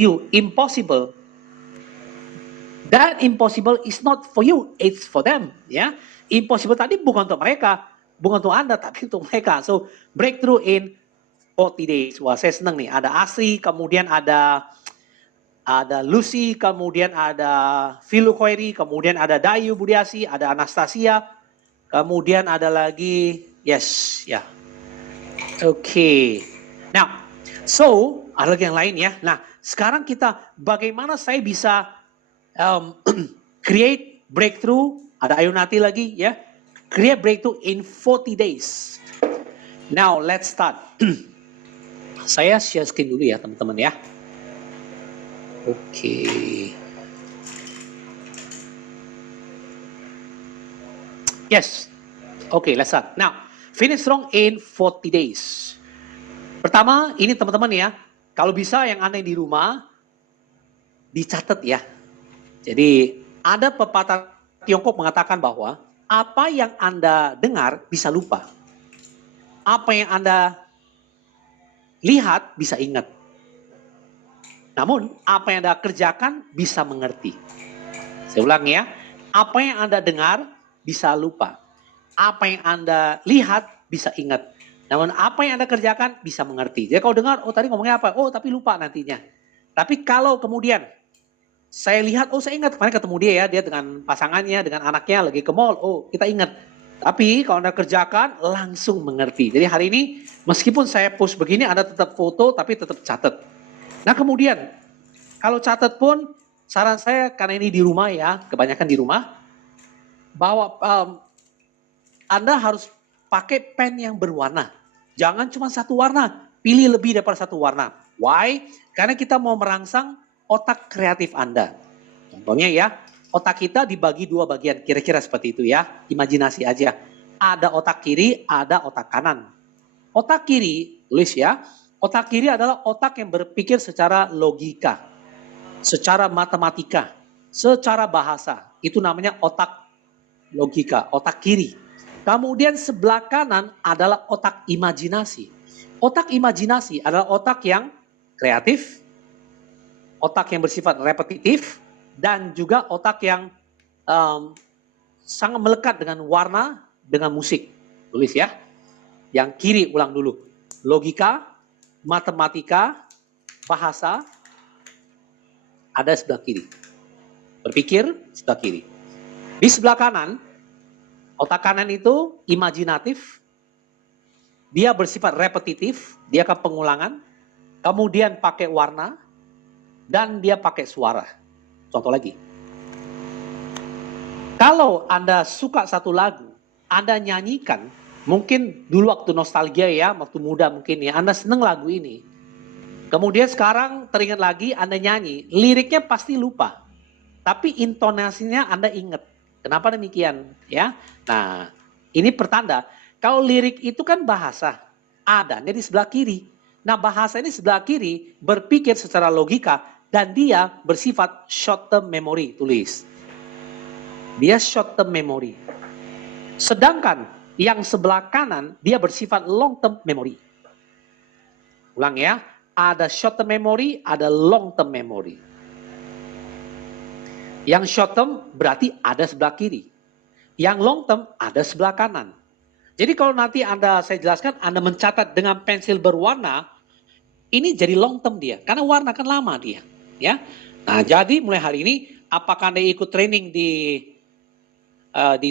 you impossible, that impossible is not for you, it's for them. Ya, impossible tadi bukan untuk mereka, bukan untuk Anda, tapi untuk mereka. So breakthrough in 40 days. Wah, saya senang nih. Ada Asri, kemudian ada Lucy, kemudian ada Filu Khairi, kemudian ada Dayu Budiasi, ada Anastasia, kemudian ada lagi, yes, ya. Oke. Now, so ada lagi yang lain ya. Nah, sekarang kita bagaimana saya bisa create breakthrough, ada Ayunati lagi ya. Create breakthrough in 40 days. Now, let's start. Saya share screen dulu ya, teman-teman ya. Oke. Yes. Oke, let's start. Now, finish strong in 40 days. Pertama, ini teman-teman ya. Kalau bisa yang Anda di rumah, dicatat ya. Jadi, ada pepatah Tiongkok mengatakan bahwa apa yang Anda dengar bisa lupa. Apa yang Anda lihat bisa ingat. Namun, apa yang Anda kerjakan bisa mengerti. Saya ulang ya, apa yang Anda dengar bisa lupa. Apa yang Anda lihat bisa ingat. Namun, apa yang Anda kerjakan bisa mengerti. Jadi kalau dengar, oh tadi ngomongnya apa? Oh tapi lupa nantinya. Tapi kalau kemudian saya lihat, oh saya ingat kemarin ketemu dia ya, dia dengan pasangannya, dengan anaknya lagi ke mall, oh kita ingat. Tapi kalau Anda kerjakan, langsung mengerti. Jadi hari ini, meskipun saya post begini, Anda tetap foto, tapi tetap catat. Nah kemudian, kalau catat pun, saran saya karena ini di rumah ya, kebanyakan di rumah, bahwa Anda harus pakai pen yang berwarna. Jangan cuma satu warna, pilih lebih daripada satu warna. Why? Karena kita mau merangsang otak kreatif Anda. Contohnya ya, otak kita dibagi dua bagian, kira-kira seperti itu ya, imajinasi aja. Ada otak kiri, ada otak kanan. Otak kiri, tulis ya, otak kiri adalah otak yang berpikir secara logika, secara matematika, secara bahasa. Itu namanya otak logika, otak kiri. Kemudian sebelah kanan adalah otak imajinasi. Otak imajinasi adalah otak yang kreatif, otak yang bersifat repetitif, dan juga otak yang sangat melekat dengan warna, dengan musik. Tulis ya. Yang kiri ulang dulu. Logika, matematika, bahasa, ada sebelah kiri. Berpikir, sebelah kiri. Di sebelah kanan, otak kanan itu imajinatif, dia bersifat repetitif, dia akan pengulangan, kemudian pakai warna, dan dia pakai suara. Contoh lagi. Kalau Anda suka satu lagu, Anda nyanyikan, mungkin dulu waktu nostalgia ya, waktu muda mungkin ya, Anda seneng lagu ini. Kemudian sekarang teringat lagi, Anda nyanyi, liriknya pasti lupa. Tapi intonasinya Anda ingat. Kenapa demikian? Ya, nah ini pertanda, kalau lirik itu kan bahasa, adanya di sebelah kiri. Nah bahasa ini sebelah kiri berpikir secara logika, dan dia bersifat short term memory, tulis. Dia short term memory. Sedangkan yang sebelah kanan, dia bersifat long term memory. Ulang ya, ada short term memory, ada long term memory. Yang short term berarti ada sebelah kiri. Yang long term ada sebelah kanan. Jadi kalau nanti saya jelaskan, Anda mencatat dengan pensil berwarna, ini jadi long term dia. Karena warna kan lama dia. Ya. Nah jadi mulai hari ini, apakah Anda ikut training di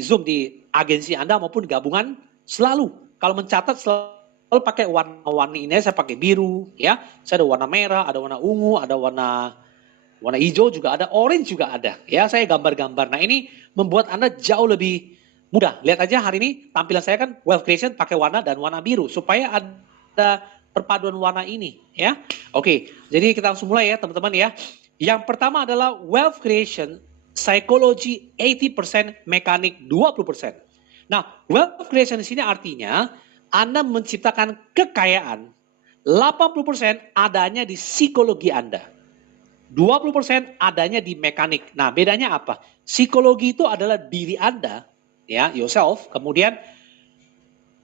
Zoom, di agensi Anda maupun gabungan, selalu. Kalau mencatat selalu pakai warna-warni ini, saya pakai biru. Ya. Saya ada warna merah, ada warna ungu, ada warna hijau juga ada, orange juga ada. Ya, saya gambar-gambar. Nah, ini membuat Anda jauh lebih mudah. Lihat aja hari ini tampilan saya kan wealth creation pakai warna dan warna biru supaya ada perpaduan warna ini, ya. Oke, jadi kita langsung mulai ya, teman-teman ya. Yang pertama adalah wealth creation, psychology 80%, mekanik 20%. Nah, wealth creation di sini artinya Anda menciptakan kekayaan 80% adanya di psikologi Anda. 20% adanya di mekanik. Nah, bedanya apa? Psikologi itu adalah diri Anda, ya, yourself. Kemudian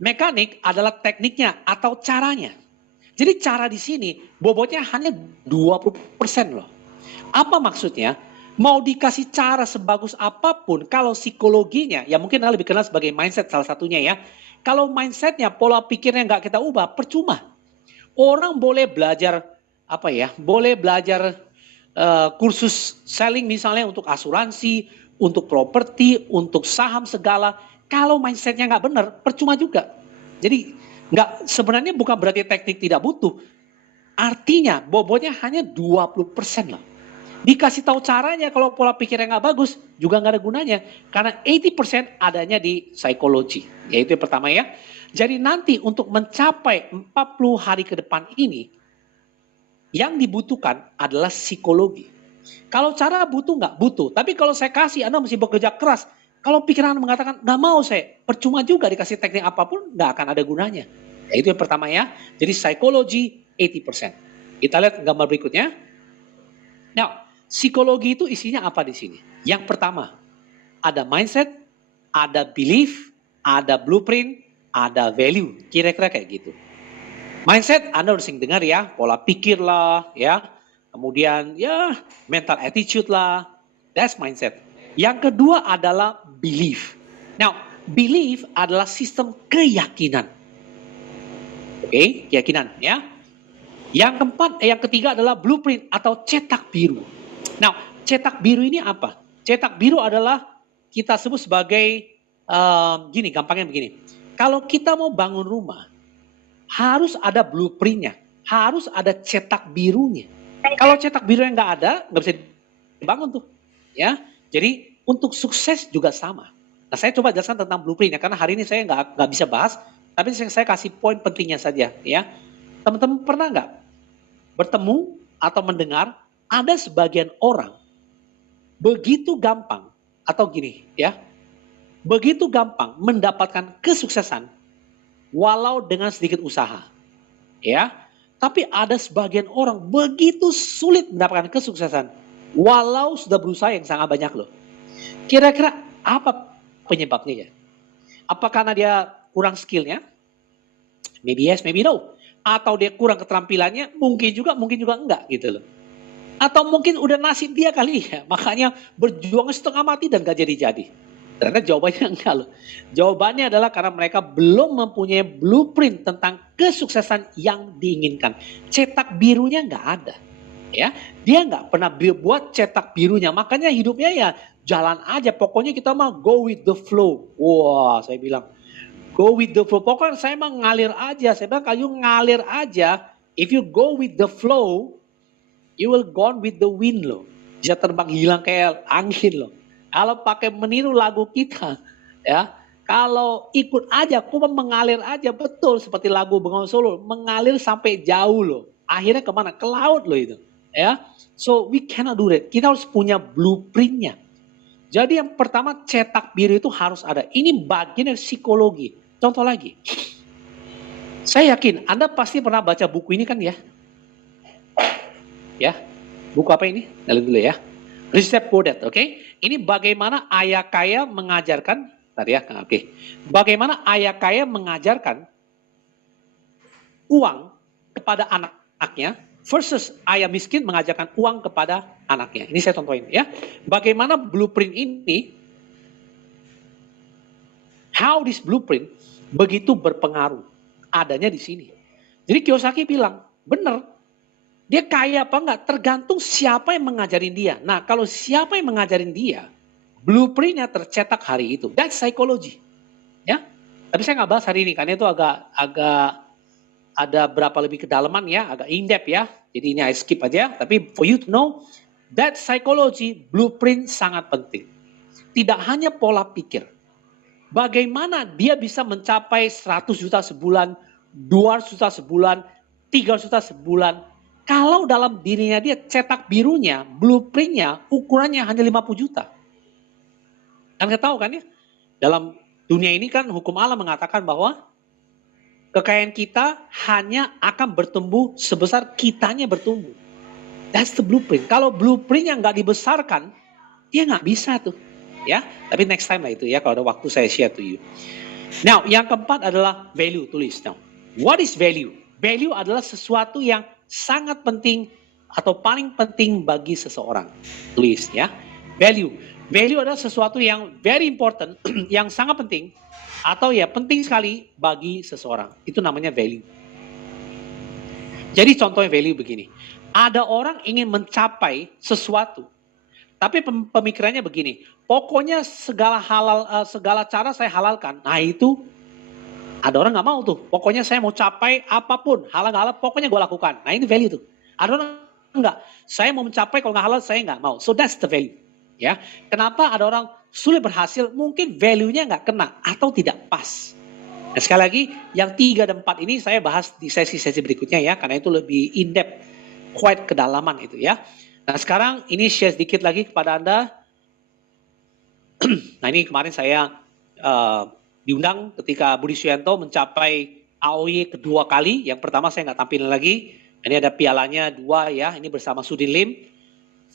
mekanik adalah tekniknya atau caranya. Jadi cara di sini bobotnya hanya 20% loh. Apa maksudnya? Mau dikasih cara sebagus apapun, kalau psikologinya, ya mungkin lebih kenal sebagai mindset salah satunya ya. Kalau mindsetnya, pola pikirnya nggak kita ubah, percuma. Orang boleh belajar apa ya? Boleh belajar kursus selling misalnya untuk asuransi, untuk properti, untuk saham segala. Kalau mindsetnya nggak benar, percuma juga. Jadi sebenarnya bukan berarti teknik tidak butuh. Artinya bobotnya hanya 20% lah. Dikasih tahu caranya kalau pola pikirnya nggak bagus juga nggak ada gunanya. Karena 80% adanya di psikologi. Yaitu yang pertama ya. Jadi nanti untuk mencapai 40 hari ke depan ini, yang dibutuhkan adalah psikologi. Kalau cara butuh nggak? Butuh. Tapi kalau saya kasih Anda mesti bekerja keras. Kalau pikiran mengatakan nggak mau saya, percuma juga dikasih teknik apapun nggak akan ada gunanya. Itu yang pertama ya. Jadi psikologi 80%. Kita lihat gambar berikutnya. Nah, psikologi itu isinya apa di sini? Yang pertama, ada mindset, ada belief, ada blueprint, ada value. Kira-kira kayak gitu. Mindset Anda harus sering dengar ya, pola pikir lah, ya. Kemudian ya mental attitude lah. That's mindset. Yang kedua adalah belief. Now, belief adalah sistem keyakinan. Oke, keyakinan ya. Yang ketiga adalah blueprint atau cetak biru. Nah, cetak biru ini apa? Cetak biru adalah kita sebut sebagai gini, gampangnya begini. Kalau kita mau bangun rumah, harus ada blueprintnya, harus ada cetak birunya. Kalau cetak birunya nggak ada, nggak bisa dibangun tuh, ya. Jadi untuk sukses juga sama. Nah, saya coba jelaskan tentang blueprintnya karena hari ini saya nggak bisa bahas, tapi saya kasih poin pentingnya saja, ya. Teman-teman pernah nggak bertemu atau mendengar ada sebagian orang begitu gampang atau gini, ya, begitu gampang mendapatkan kesuksesan walau dengan sedikit usaha, ya. Tapi ada sebagian orang begitu sulit mendapatkan kesuksesan walau sudah berusaha yang sangat banyak loh. Kira-kira apa penyebabnya ya? Apa karena dia kurang skillnya? Maybe yes, maybe no. Atau dia kurang keterampilannya? Mungkin juga enggak gitu loh. Atau mungkin udah nasib dia kali ya, makanya berjuang setengah mati dan gak jadi-jadi. Ternyata jawabannya enggak loh. Jawabannya adalah karena mereka belum mempunyai blueprint tentang kesuksesan yang diinginkan. Cetak birunya enggak ada. Ya, dia enggak pernah buat cetak birunya. Makanya hidupnya ya jalan aja. Pokoknya kita mah go with the flow. Wah, saya bilang go with the flow. Pokoknya saya mah ngalir aja. Saya bilang kalau ngalir aja, if you go with the flow, you will gone with the wind loh. Bisa terbang hilang kayak angin loh. Kalau pakai meniru lagu kita, ya, kalau ikut aja, cuma mengalir aja, betul seperti lagu Bengawan Solo, mengalir sampai jauh loh. Akhirnya kemana? Ke laut loh itu, ya. So we cannot do that. Kita harus punya blueprintnya. Jadi yang pertama cetak biru itu harus ada. Ini bagian dari psikologi. Contoh lagi, saya yakin Anda pasti pernah baca buku ini kan ya? Ya, buku apa ini? Lihat dulu ya. Rich Dad Poor Dad, oke? Ini bagaimana ayah kaya mengajarkan, tadi ya, oke. Bagaimana ayah kaya mengajarkan uang kepada anak-anaknya versus ayah miskin mengajarkan uang kepada anaknya. Ini saya contohin ya. Bagaimana blueprint ini, how this blueprint begitu berpengaruh adanya di sini. Jadi Kiyosaki bilang, benar. Dia kaya apa enggak tergantung siapa yang mengajarin dia. Nah, kalau siapa yang mengajarin dia, blueprintnya tercetak hari itu. That's psychology. Ya. Tapi saya nggak bahas hari ini karena itu agak ada berapa lebih kedalaman ya, agak in-depth ya. Jadi ini I skip aja. Tapi for you to know, that psychology blueprint sangat penting. Tidak hanya pola pikir. Bagaimana dia bisa mencapai 100 juta sebulan, 200 juta sebulan, 300 juta sebulan. Kalau dalam dirinya dia cetak birunya, blueprintnya, ukurannya hanya 50 juta. Kan kita tahu kan ya, dalam dunia ini kan hukum Allah mengatakan bahwa kekayaan kita hanya akan bertumbuh sebesar kitanya bertumbuh. That's the blueprint. Kalau blueprintnya nggak dibesarkan, dia nggak bisa tuh. Ya, tapi next time lah itu ya, kalau ada waktu saya share to you. Now, yang keempat adalah value, tulis. Now, what is value? Value adalah sesuatu yang sangat penting atau paling penting bagi seseorang. Tulis ya. Value. Value adalah sesuatu yang very important, yang sangat penting atau ya penting sekali bagi seseorang. Itu namanya value. Jadi contohnya value begini. Ada orang ingin mencapai sesuatu, tapi pemikirannya begini. Pokoknya segala cara saya halalkan. Nah itu ada orang nggak mau tuh. Pokoknya saya mau capai apapun, halal nggak halal, pokoknya gue lakukan. Nah ini value tuh. Ada orang enggak. Saya mau mencapai kalau nggak halal saya nggak mau. So that's the value. Ya, kenapa ada orang sulit berhasil? Mungkin value-nya nggak kena atau tidak pas. Nah, sekali lagi, yang 3 dan 4 ini saya bahas di sesi-sesi berikutnya ya, karena itu lebih in-depth, quite kedalaman itu ya. Nah sekarang ini share sedikit lagi kepada Anda. Nah ini kemarin saya diundang ketika Budi Suyanto mencapai AOY kedua kali. Yang pertama saya nggak tampilin lagi. Ini ada pialanya 2 ya, ini bersama Sudin Lim,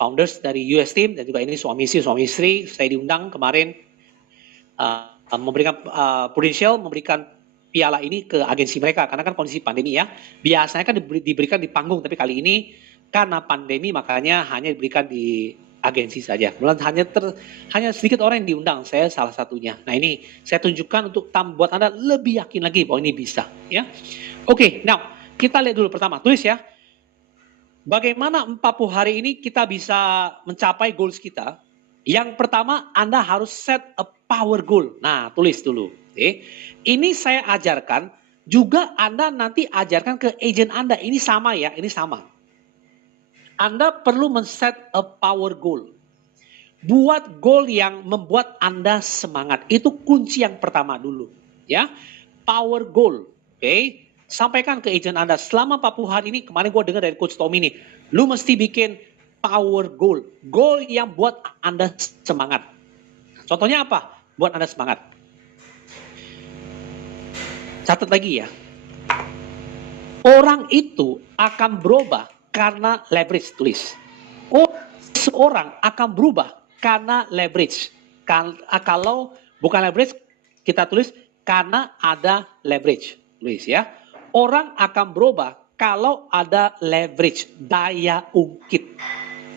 founders dari US Team, dan juga ini suami istri. Saya diundang kemarin memberikan Prudential memberikan piala ini ke agensi mereka karena kan kondisi pandemi ya. Biasanya kan diberikan di panggung, tapi kali ini karena pandemi makanya hanya diberikan di agensi saja. Kemudian hanya sedikit orang yang diundang, saya salah satunya. Nah ini saya tunjukkan untuk buat Anda lebih yakin lagi bahwa ini bisa ya. Oke, now kita lihat dulu pertama, tulis ya. Bagaimana 40 hari ini kita bisa mencapai goals kita? Yang pertama, Anda harus set a power goal. Nah, tulis dulu. Oke. Ini saya ajarkan, juga Anda nanti ajarkan ke agent Anda. Ini sama ya, ini sama. Anda perlu men-set a power goal. Buat goal yang membuat Anda semangat. Itu kunci yang pertama dulu. Ya, power goal. Oke. Sampaikan ke agent Anda. Selama 40 hari ini, kemarin gue dengar dari Coach Tommy nih. Lu mesti bikin power goal. Goal yang buat Anda semangat. Contohnya apa? Buat Anda semangat. Catat lagi ya. Orang itu akan berubah karena leverage. Tulis. Seorang akan berubah karena leverage. Kalau bukan leverage, kita tulis karena ada leverage. Tulis ya. Orang akan berubah kalau ada leverage. Daya ungkit.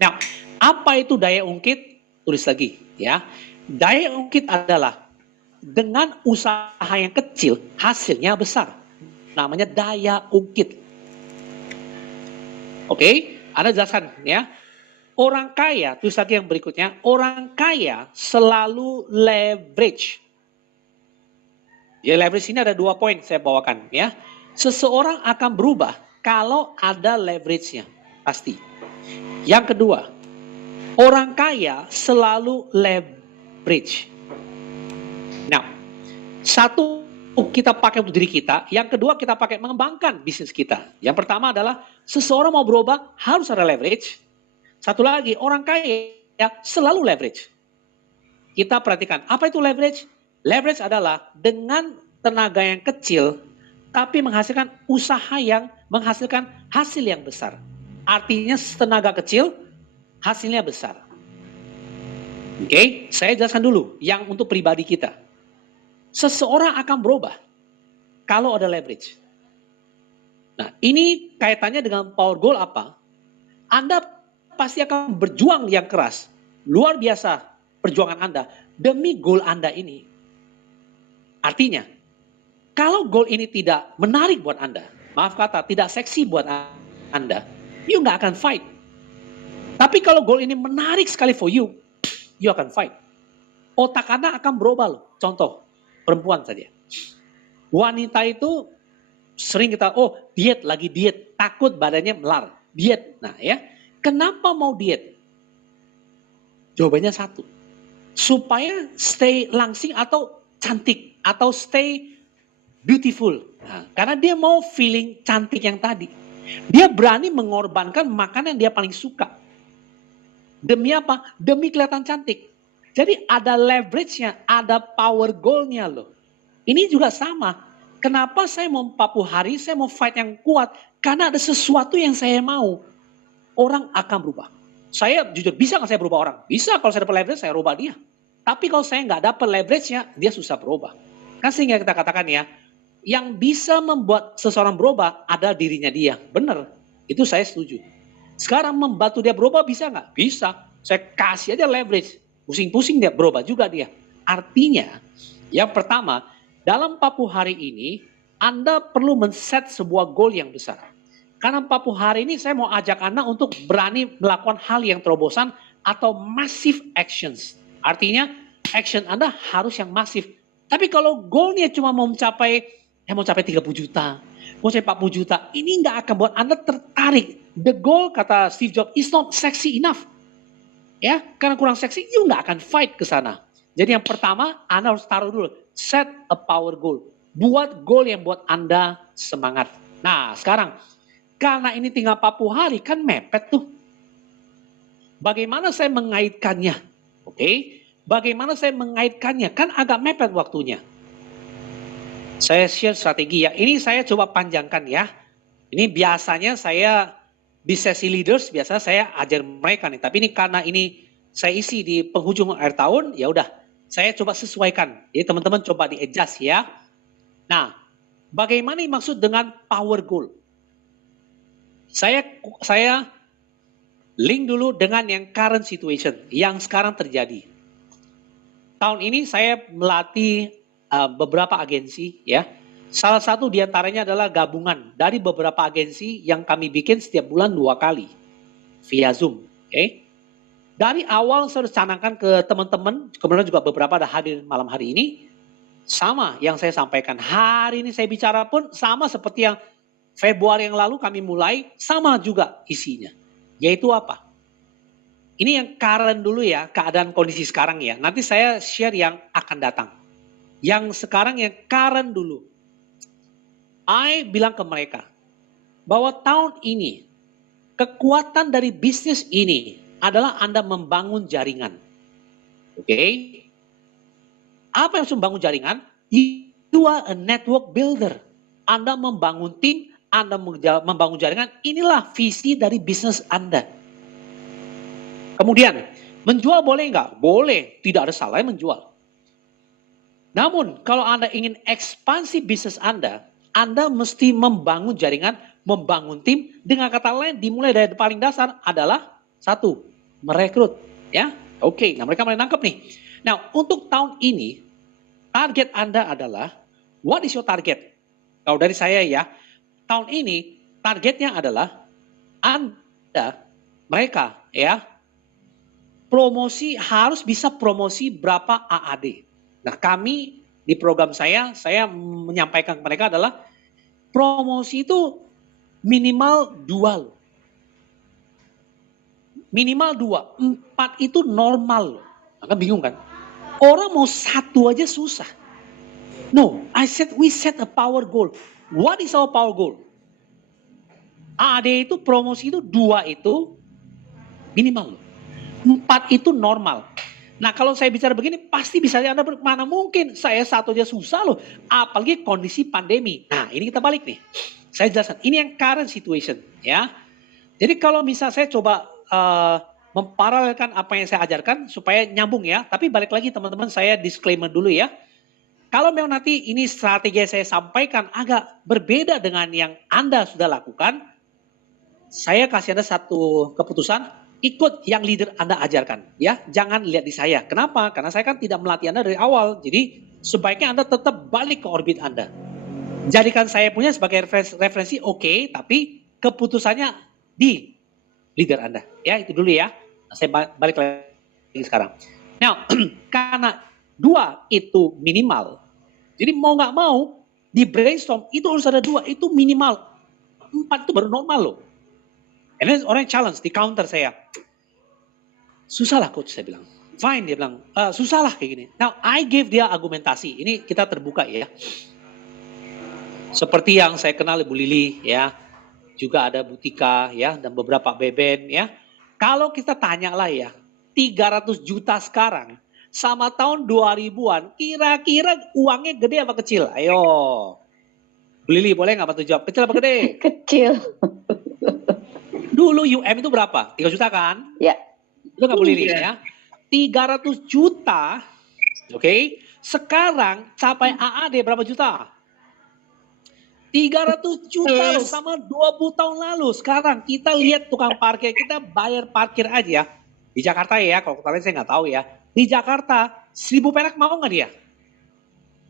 Nah, apa itu daya ungkit? Tulis lagi ya. Daya ungkit adalah dengan usaha yang kecil, hasilnya besar. Namanya daya ungkit. Oke, Anda jelaskan ya. Orang kaya, tulis lagi yang berikutnya. Orang kaya selalu leverage. Ya, leverage ini ada 2 poin saya bawakan ya. Seseorang akan berubah kalau ada leverage-nya. Pasti. Yang kedua, orang kaya selalu leverage. Nah, satu kita pakai untuk diri kita, yang kedua kita pakai mengembangkan bisnis kita. Yang pertama adalah seseorang mau berubah harus ada leverage. Satu lagi, orang kaya selalu leverage. Kita perhatikan, apa itu leverage? Leverage adalah dengan tenaga yang kecil, tapi menghasilkan usaha yang menghasilkan hasil yang besar. Artinya tenaga kecil, hasilnya besar. Oke, saya jelaskan dulu yang untuk pribadi kita. Seseorang akan berubah kalau ada leverage. Nah, ini kaitannya dengan power goal apa? Anda pasti akan berjuang yang keras. Luar biasa perjuangan Anda demi goal Anda ini. Artinya, kalau goal ini tidak menarik buat Anda, maaf kata, tidak seksi buat Anda, you nggak akan fight. Tapi kalau goal ini menarik sekali for you akan fight. Otak Anda akan berubah loh. Contoh, perempuan saja. Wanita itu sering kita, diet, lagi diet, takut badannya melar. Diet, nah ya. Kenapa mau diet? Jawabannya satu. Supaya stay langsing atau cantik, atau stay beautiful. Nah, karena dia mau feeling cantik yang tadi. Dia berani mengorbankan makanan yang dia paling suka. Demi apa? Demi kelihatan cantik. Jadi ada leverage-nya, ada power goal-nya loh. Ini juga sama. Kenapa saya mau 40 hari, saya mau fight yang kuat? Karena ada sesuatu yang saya mau. Orang akan berubah. Saya jujur, bisa nggak saya berubah orang? Bisa, kalau saya dapat leverage, saya rubah dia. Tapi kalau saya nggak dapat leverage-nya, dia susah berubah. Kan sehingga kita katakan ya, yang bisa membuat seseorang berubah adalah dirinya dia. Benar, itu saya setuju. Sekarang membantu dia berubah bisa nggak? Bisa. Saya kasih aja leverage. Pusing-pusing dia berubah juga dia. Artinya, yang pertama, dalam 40 hari ini, Anda perlu men-set sebuah goal yang besar. Karena 40 hari ini saya mau ajak Anda untuk berani melakukan hal yang terobosan atau massive actions. Artinya, action Anda harus yang masif. Tapi kalau goalnya cuma mau mencapai 30 juta, mau capai 40 juta, ini nggak akan buat Anda tertarik. The goal, kata Steve Jobs, is not sexy enough. Ya, karena kurang seksi, you nggak akan fight ke sana. Jadi yang pertama, Anda harus taruh dulu, set a power goal. Buat goal yang buat Anda semangat. Nah, sekarang, karena ini tinggal 40 hari, kan mepet tuh. Bagaimana saya mengaitkannya? Oke, bagaimana saya mengaitkannya? Kan agak mepet waktunya. Saya share strategi ya. Ini saya coba panjangkan ya. Ini biasanya saya di sesi leaders biasa saya ajar mereka nih. Tapi ini karena ini saya isi di penghujung akhir tahun, ya udah saya coba sesuaikan. Jadi teman-teman coba di adjust ya. Nah, bagaimana maksud dengan power goal? Saya link dulu dengan yang current situation yang sekarang terjadi. Tahun ini saya melatih beberapa agensi ya. Salah satu diantaranya adalah gabungan dari beberapa agensi yang kami bikin setiap bulan 2 kali via Zoom. Okay? Dari awal saya canangkan ke teman-teman, kemudian juga beberapa ada hadir malam hari ini, sama yang saya sampaikan. Hari ini saya bicara pun sama seperti yang Februari yang lalu kami mulai, sama juga isinya. Yaitu apa? Ini yang current dulu ya, keadaan kondisi sekarang ya. Nanti saya share yang akan datang. Yang sekarang yang current dulu. I bilang ke mereka bahwa tahun ini kekuatan dari bisnis ini adalah Anda membangun jaringan. Oke? Apa yang harus membangun jaringan? You are a network builder. Anda membangun tim, Anda membangun jaringan. Inilah visi dari bisnis Anda. Kemudian, menjual boleh nggak? Boleh, tidak ada salahnya menjual. Namun, kalau Anda ingin ekspansi bisnis Anda mesti membangun jaringan, membangun tim. Dengan kata lain, dimulai dari paling dasar adalah satu, merekrut. Ya, oke. Nah, mereka mulai nangkep nih. Nah, untuk tahun ini, target Anda adalah, what is your target? Kalau dari saya ya, tahun ini targetnya adalah Anda, mereka ya, promosi harus bisa promosi berapa AAD. Nah, kami di program saya menyampaikan ke mereka adalah promosi itu minimal 2 loh. Minimal 2, 4 itu normal loh. Maka bingung kan? Orang mau 1 aja susah. No, we set a power goal. What is our power goal? AAD itu promosi itu 2 itu minimal loh. 4 itu normal. Nah, kalau saya bicara begini, pasti bisa Anda mana mungkin saya 1 aja susah loh. Apalagi kondisi pandemi. Nah, ini kita balik nih. Saya jelaskan. Ini yang current situation ya. Jadi kalau misal saya coba memparalelkan apa yang saya ajarkan supaya nyambung ya. Tapi balik lagi teman-teman, saya disclaimer dulu ya. Kalau memang nanti ini strategi yang saya sampaikan agak berbeda dengan yang Anda sudah lakukan, saya kasih Anda satu keputusan. Ikut yang leader Anda ajarkan ya, jangan lihat di saya. Kenapa? Karena saya kan tidak melatih Anda dari awal. Jadi sebaiknya Anda tetap balik ke orbit Anda. Jadikan saya punya sebagai referensi oke, tapi keputusannya di leader Anda. Ya, itu dulu ya. Saya balik lagi sekarang. Nah, karena 2 itu minimal. Jadi mau nggak mau di brainstorm itu harus ada 2, itu minimal. 4 itu baru normal loh. Ini orang challenge di counter saya. Susah lah coach, saya bilang. Fine, dia bilang. Susah lah kayak gini. Now, I gave dia argumentasi. Ini kita terbuka ya. Seperti yang saya kenal Ibu Lili ya. Juga ada Bu Tika ya. Dan beberapa Beben ya. Kalau kita tanya lah ya. 300 juta sekarang. Sama tahun 2000-an. Kira-kira uangnya gede apa kecil? Ayo. Bu Lili boleh nggak bantu jawab? Kecil apa gede? Kecil. Dulu UM itu berapa? 3 juta kan? Ya. Itu nggak boleh ya. 300 juta, oke. Sekarang capai AAD berapa juta? 300 juta loh sama 20 tahun lalu. Sekarang kita lihat tukang parkir, kita bayar parkir aja. Di Jakarta ya, kalau kalian saya nggak tahu ya. Di Jakarta 1.000 perak mau nggak dia?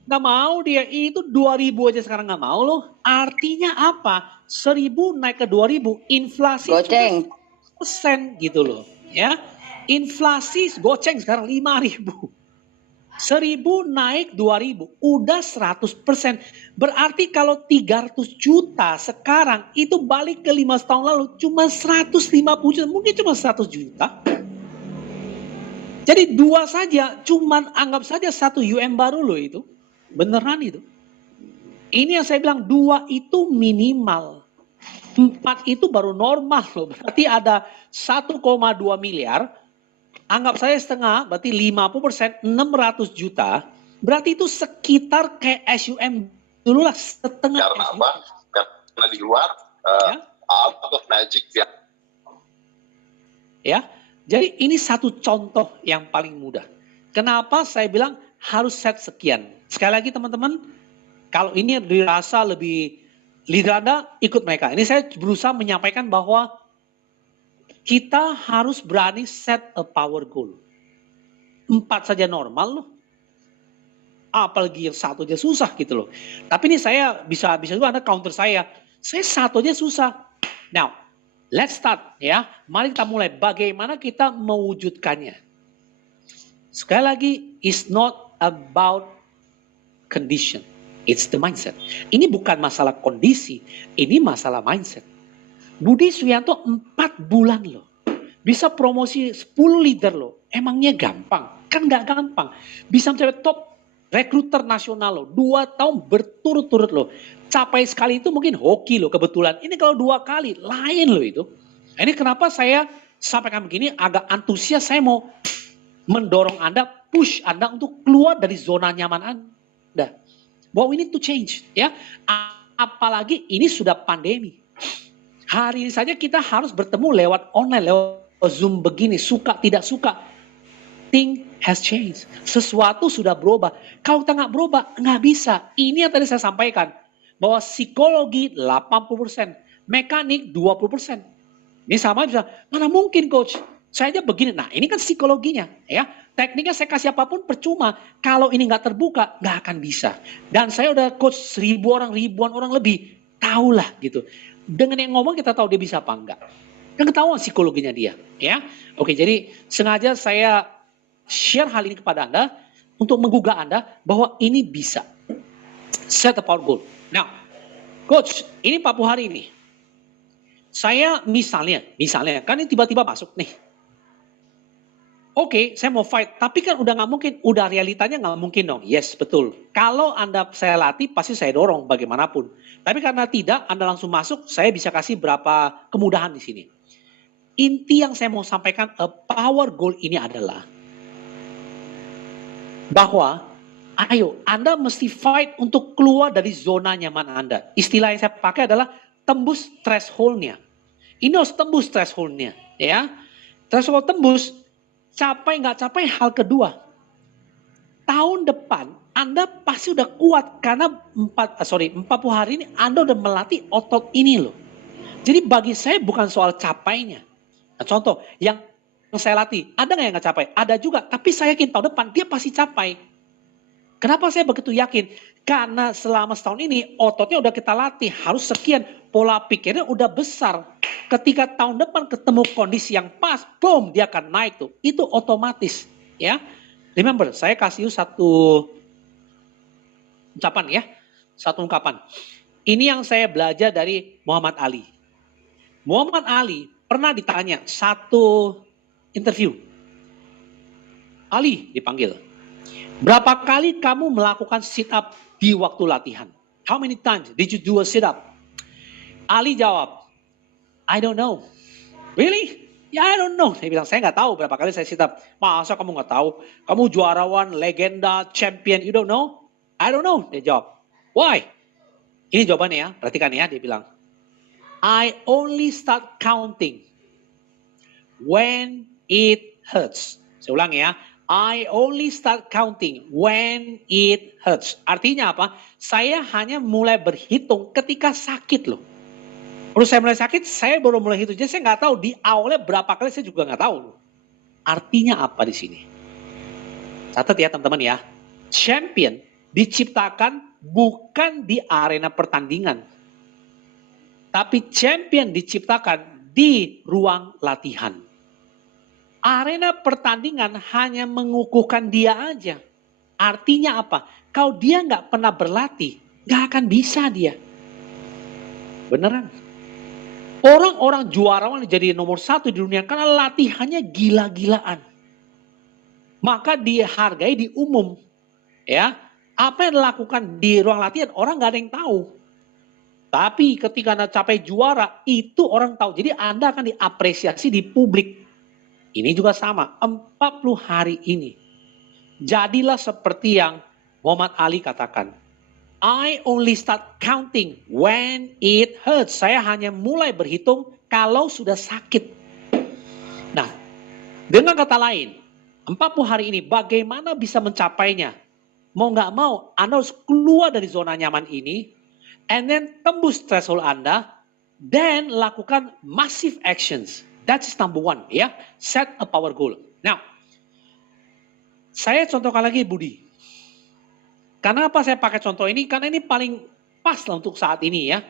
Nggak mau dia, itu 2.000 aja sekarang nggak mau loh. Artinya apa? 1.000 naik ke 2.000, inflasi Goceng. persen gitu loh. Ya, inflasi goceng sekarang 5.000. 1.000 naik 2.000, udah 100%. Berarti kalau 300 juta sekarang itu balik ke 5 tahun lalu cuma 150 juta, mungkin cuma 100 juta. Jadi 2 saja, cuman anggap saja 1 UM baru loh itu. Beneran itu. Ini yang saya bilang 2 itu minimal. 4 itu baru normal loh. Berarti ada 1,2 miliar. Anggap saya setengah, berarti 50%, 600 juta. Berarti itu sekitar kayak SUM dulu lah, setengah. Karena apa? Karena di luar, ya? out of magic ya. Ya, jadi ini satu contoh yang paling mudah. Kenapa saya bilang harus set sekian. Sekali lagi teman-teman, kalau ini dirasa lebih leader Anda, ikut mereka. Ini saya berusaha menyampaikan bahwa kita harus berani set a power goal. 4 saja normal loh. Apalagi yang 1 aja susah gitu loh. Tapi ini saya bisa juga Anda counter saya. Saya 1 aja susah. Now, let's start ya. Mari kita mulai bagaimana kita mewujudkannya. Sekali lagi, it's not about condition. It's the mindset. Ini bukan masalah kondisi, ini masalah mindset. Budi Suyanto 4 bulan loh. Bisa promosi 10 leader loh. Emangnya gampang? Kan gak gampang. Bisa mencapai top rekruter nasional loh. 2 tahun berturut-turut loh. Capai sekali itu mungkin hoki loh kebetulan. Ini kalau 2 kali, lain loh itu. Ini kenapa saya sampaikan begini agak antusias. Saya mau mendorong Anda, push Anda untuk keluar dari zona nyaman Anda. Bahwa we need to change. Ya. Apalagi ini sudah pandemi. Hari ini saja kita harus bertemu lewat online, lewat Zoom begini, suka tidak suka. Thing has changed. Sesuatu sudah berubah. Kalau kita nggak berubah, nggak bisa. Ini yang tadi saya sampaikan. Bahwa psikologi 80%, mekanik 20%. Ini sama bisa, mana mungkin coach? Saya aja begini. Nah ini kan psikologinya. Ya. Tekniknya saya kasih apapun percuma. Kalau ini nggak terbuka, nggak akan bisa. Dan saya udah coach 1.000 orang, ribuan orang lebih. Tahulah gitu. Dengan yang ngomong kita tahu dia bisa apa enggak. Kan ketahuan psikologinya dia, ya. Oke, jadi sengaja saya share hal ini kepada Anda untuk menggugah Anda bahwa ini bisa. Set a power goal. Now, coach, ini 40 hari ini. Saya misalnya kan ini tiba-tiba masuk nih. Oke, saya mau fight, tapi kan udah nggak mungkin, udah realitanya nggak mungkin dong. Yes, betul. Kalau Anda saya latih, pasti saya dorong bagaimanapun. Tapi karena tidak, Anda langsung masuk, saya bisa kasih berapa kemudahan di sini. Inti yang saya mau sampaikan, a power goal ini adalah bahwa, ayo, Anda mesti fight untuk keluar dari zona nyaman Anda. Istilah yang saya pakai adalah tembus threshold-nya. Ini harus tembus threshold-nya, ya. Threshold tembus. Capai nggak capai hal kedua. Tahun depan Anda pasti udah kuat karena 40 hari ini Anda udah melatih otot ini loh. Jadi bagi saya bukan soal capainya. Nah, contoh yang saya latih, ada nggak yang nggak capai? Ada juga, tapi saya yakin tahun depan dia pasti capai. Kenapa saya begitu yakin? Karena selama setahun ini ototnya udah kita latih, harus sekian, pola pikirnya udah besar. Ketika tahun depan ketemu kondisi yang pas, boom, dia akan naik tuh. Itu otomatis, ya. Remember, saya kasih satu ucapan ya, satu ungkapan. Ini yang saya belajar dari Muhammad Ali. Muhammad Ali pernah ditanya satu interview. Ali dipanggil. Berapa kali kamu melakukan sit up di waktu latihan? How many times did you do a sit up? Ali jawab, I don't know. Really? Ya, I don't know. Saya bilang, saya nggak tahu berapa kali saya sit up. Masa kamu nggak tahu? Kamu juarawan, legenda, champion, you don't know? I don't know. Dia jawab. Why? Ini jawabannya ya, perhatikan ya, dia bilang. I only start counting when it hurts. Saya ulang ya. I only start counting when it hurts. Artinya apa? Saya hanya mulai berhitung ketika sakit loh. Baru saya mulai sakit, saya baru mulai hitung. Jadi saya nggak tahu di awalnya berapa kali, saya juga nggak tahu. Artinya apa di sini? Catat ya teman-teman ya. Champion diciptakan bukan di arena pertandingan. Tapi champion diciptakan di ruang latihan. Arena pertandingan hanya mengukuhkan dia aja. Artinya apa? Kalau dia nggak pernah berlatih, nggak akan bisa dia. Beneran. Orang-orang juarawan jadi nomor 1 di dunia karena latihannya gila-gilaan. Maka dihargai di umum. Ya, apa yang dilakukan di ruang latihan orang nggak ada yang tahu. Tapi ketika Anda capai juara, itu orang tahu. Jadi Anda akan diapresiasi di publik. Ini juga sama, 40 hari ini. Jadilah seperti yang Muhammad Ali katakan. I only start counting when it hurts. Saya hanya mulai berhitung kalau sudah sakit. Nah, dengan kata lain, 40 hari ini bagaimana bisa mencapainya? Mau nggak mau, Anda harus keluar dari zona nyaman ini, and then tembus threshold Anda, then lakukan massive actions. That's number 1 ya. Set a power goal. Now, saya contohkan lagi Budi. Kenapa saya pakai contoh ini? Karena ini paling pas lah untuk saat ini ya.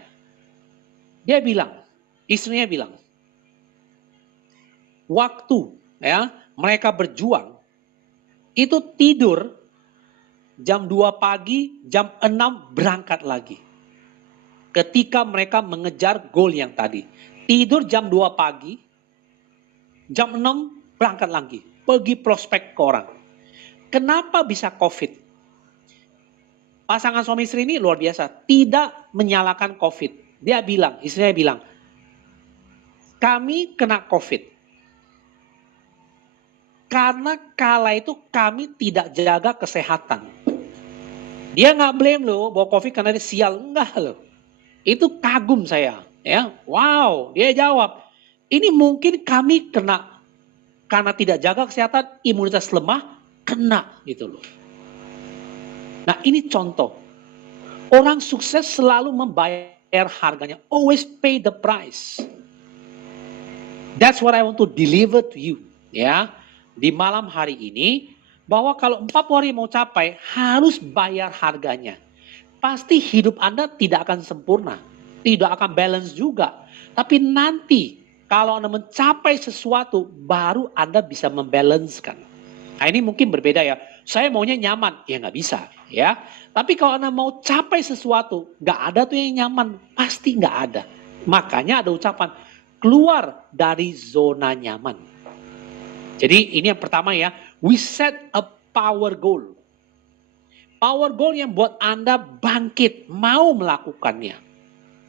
Dia bilang, istrinya bilang, waktu ya mereka berjuang, itu tidur jam 2 pagi, jam 6 berangkat lagi. Ketika mereka mengejar goal yang tadi. Tidur jam 2 pagi, jam 6 berangkat lagi. Pergi prospek ke orang. Kenapa bisa COVID? Pasangan suami istri ini luar biasa. Tidak menyalahkan COVID. Dia bilang, istrinya bilang, kami kena COVID. Karena kala itu kami tidak jaga kesehatan. Dia nggak blame loh bahwa COVID karena dia sial. Enggak loh. Itu kagum saya. Ya, wow, dia jawab. Ini mungkin kami kena karena tidak jaga kesehatan, imunitas lemah, kena gitu loh. Nah ini contoh. Orang sukses selalu membayar harganya. Always pay the price. That's what I want to deliver to you. Ya, di malam hari ini, bahwa kalau 40 hari mau capai, harus bayar harganya. Pasti hidup Anda tidak akan sempurna. Tidak akan balance juga. Tapi nanti kalau Anda mencapai sesuatu, baru Anda bisa membalancekan. Nah ini mungkin berbeda ya. Saya maunya nyaman, ya nggak bisa. Ya. Tapi kalau Anda mau capai sesuatu, nggak ada tuh yang nyaman. Pasti nggak ada. Makanya ada ucapan, keluar dari zona nyaman. Jadi ini yang pertama ya. We set a power goal. Power goal yang buat Anda bangkit, mau melakukannya.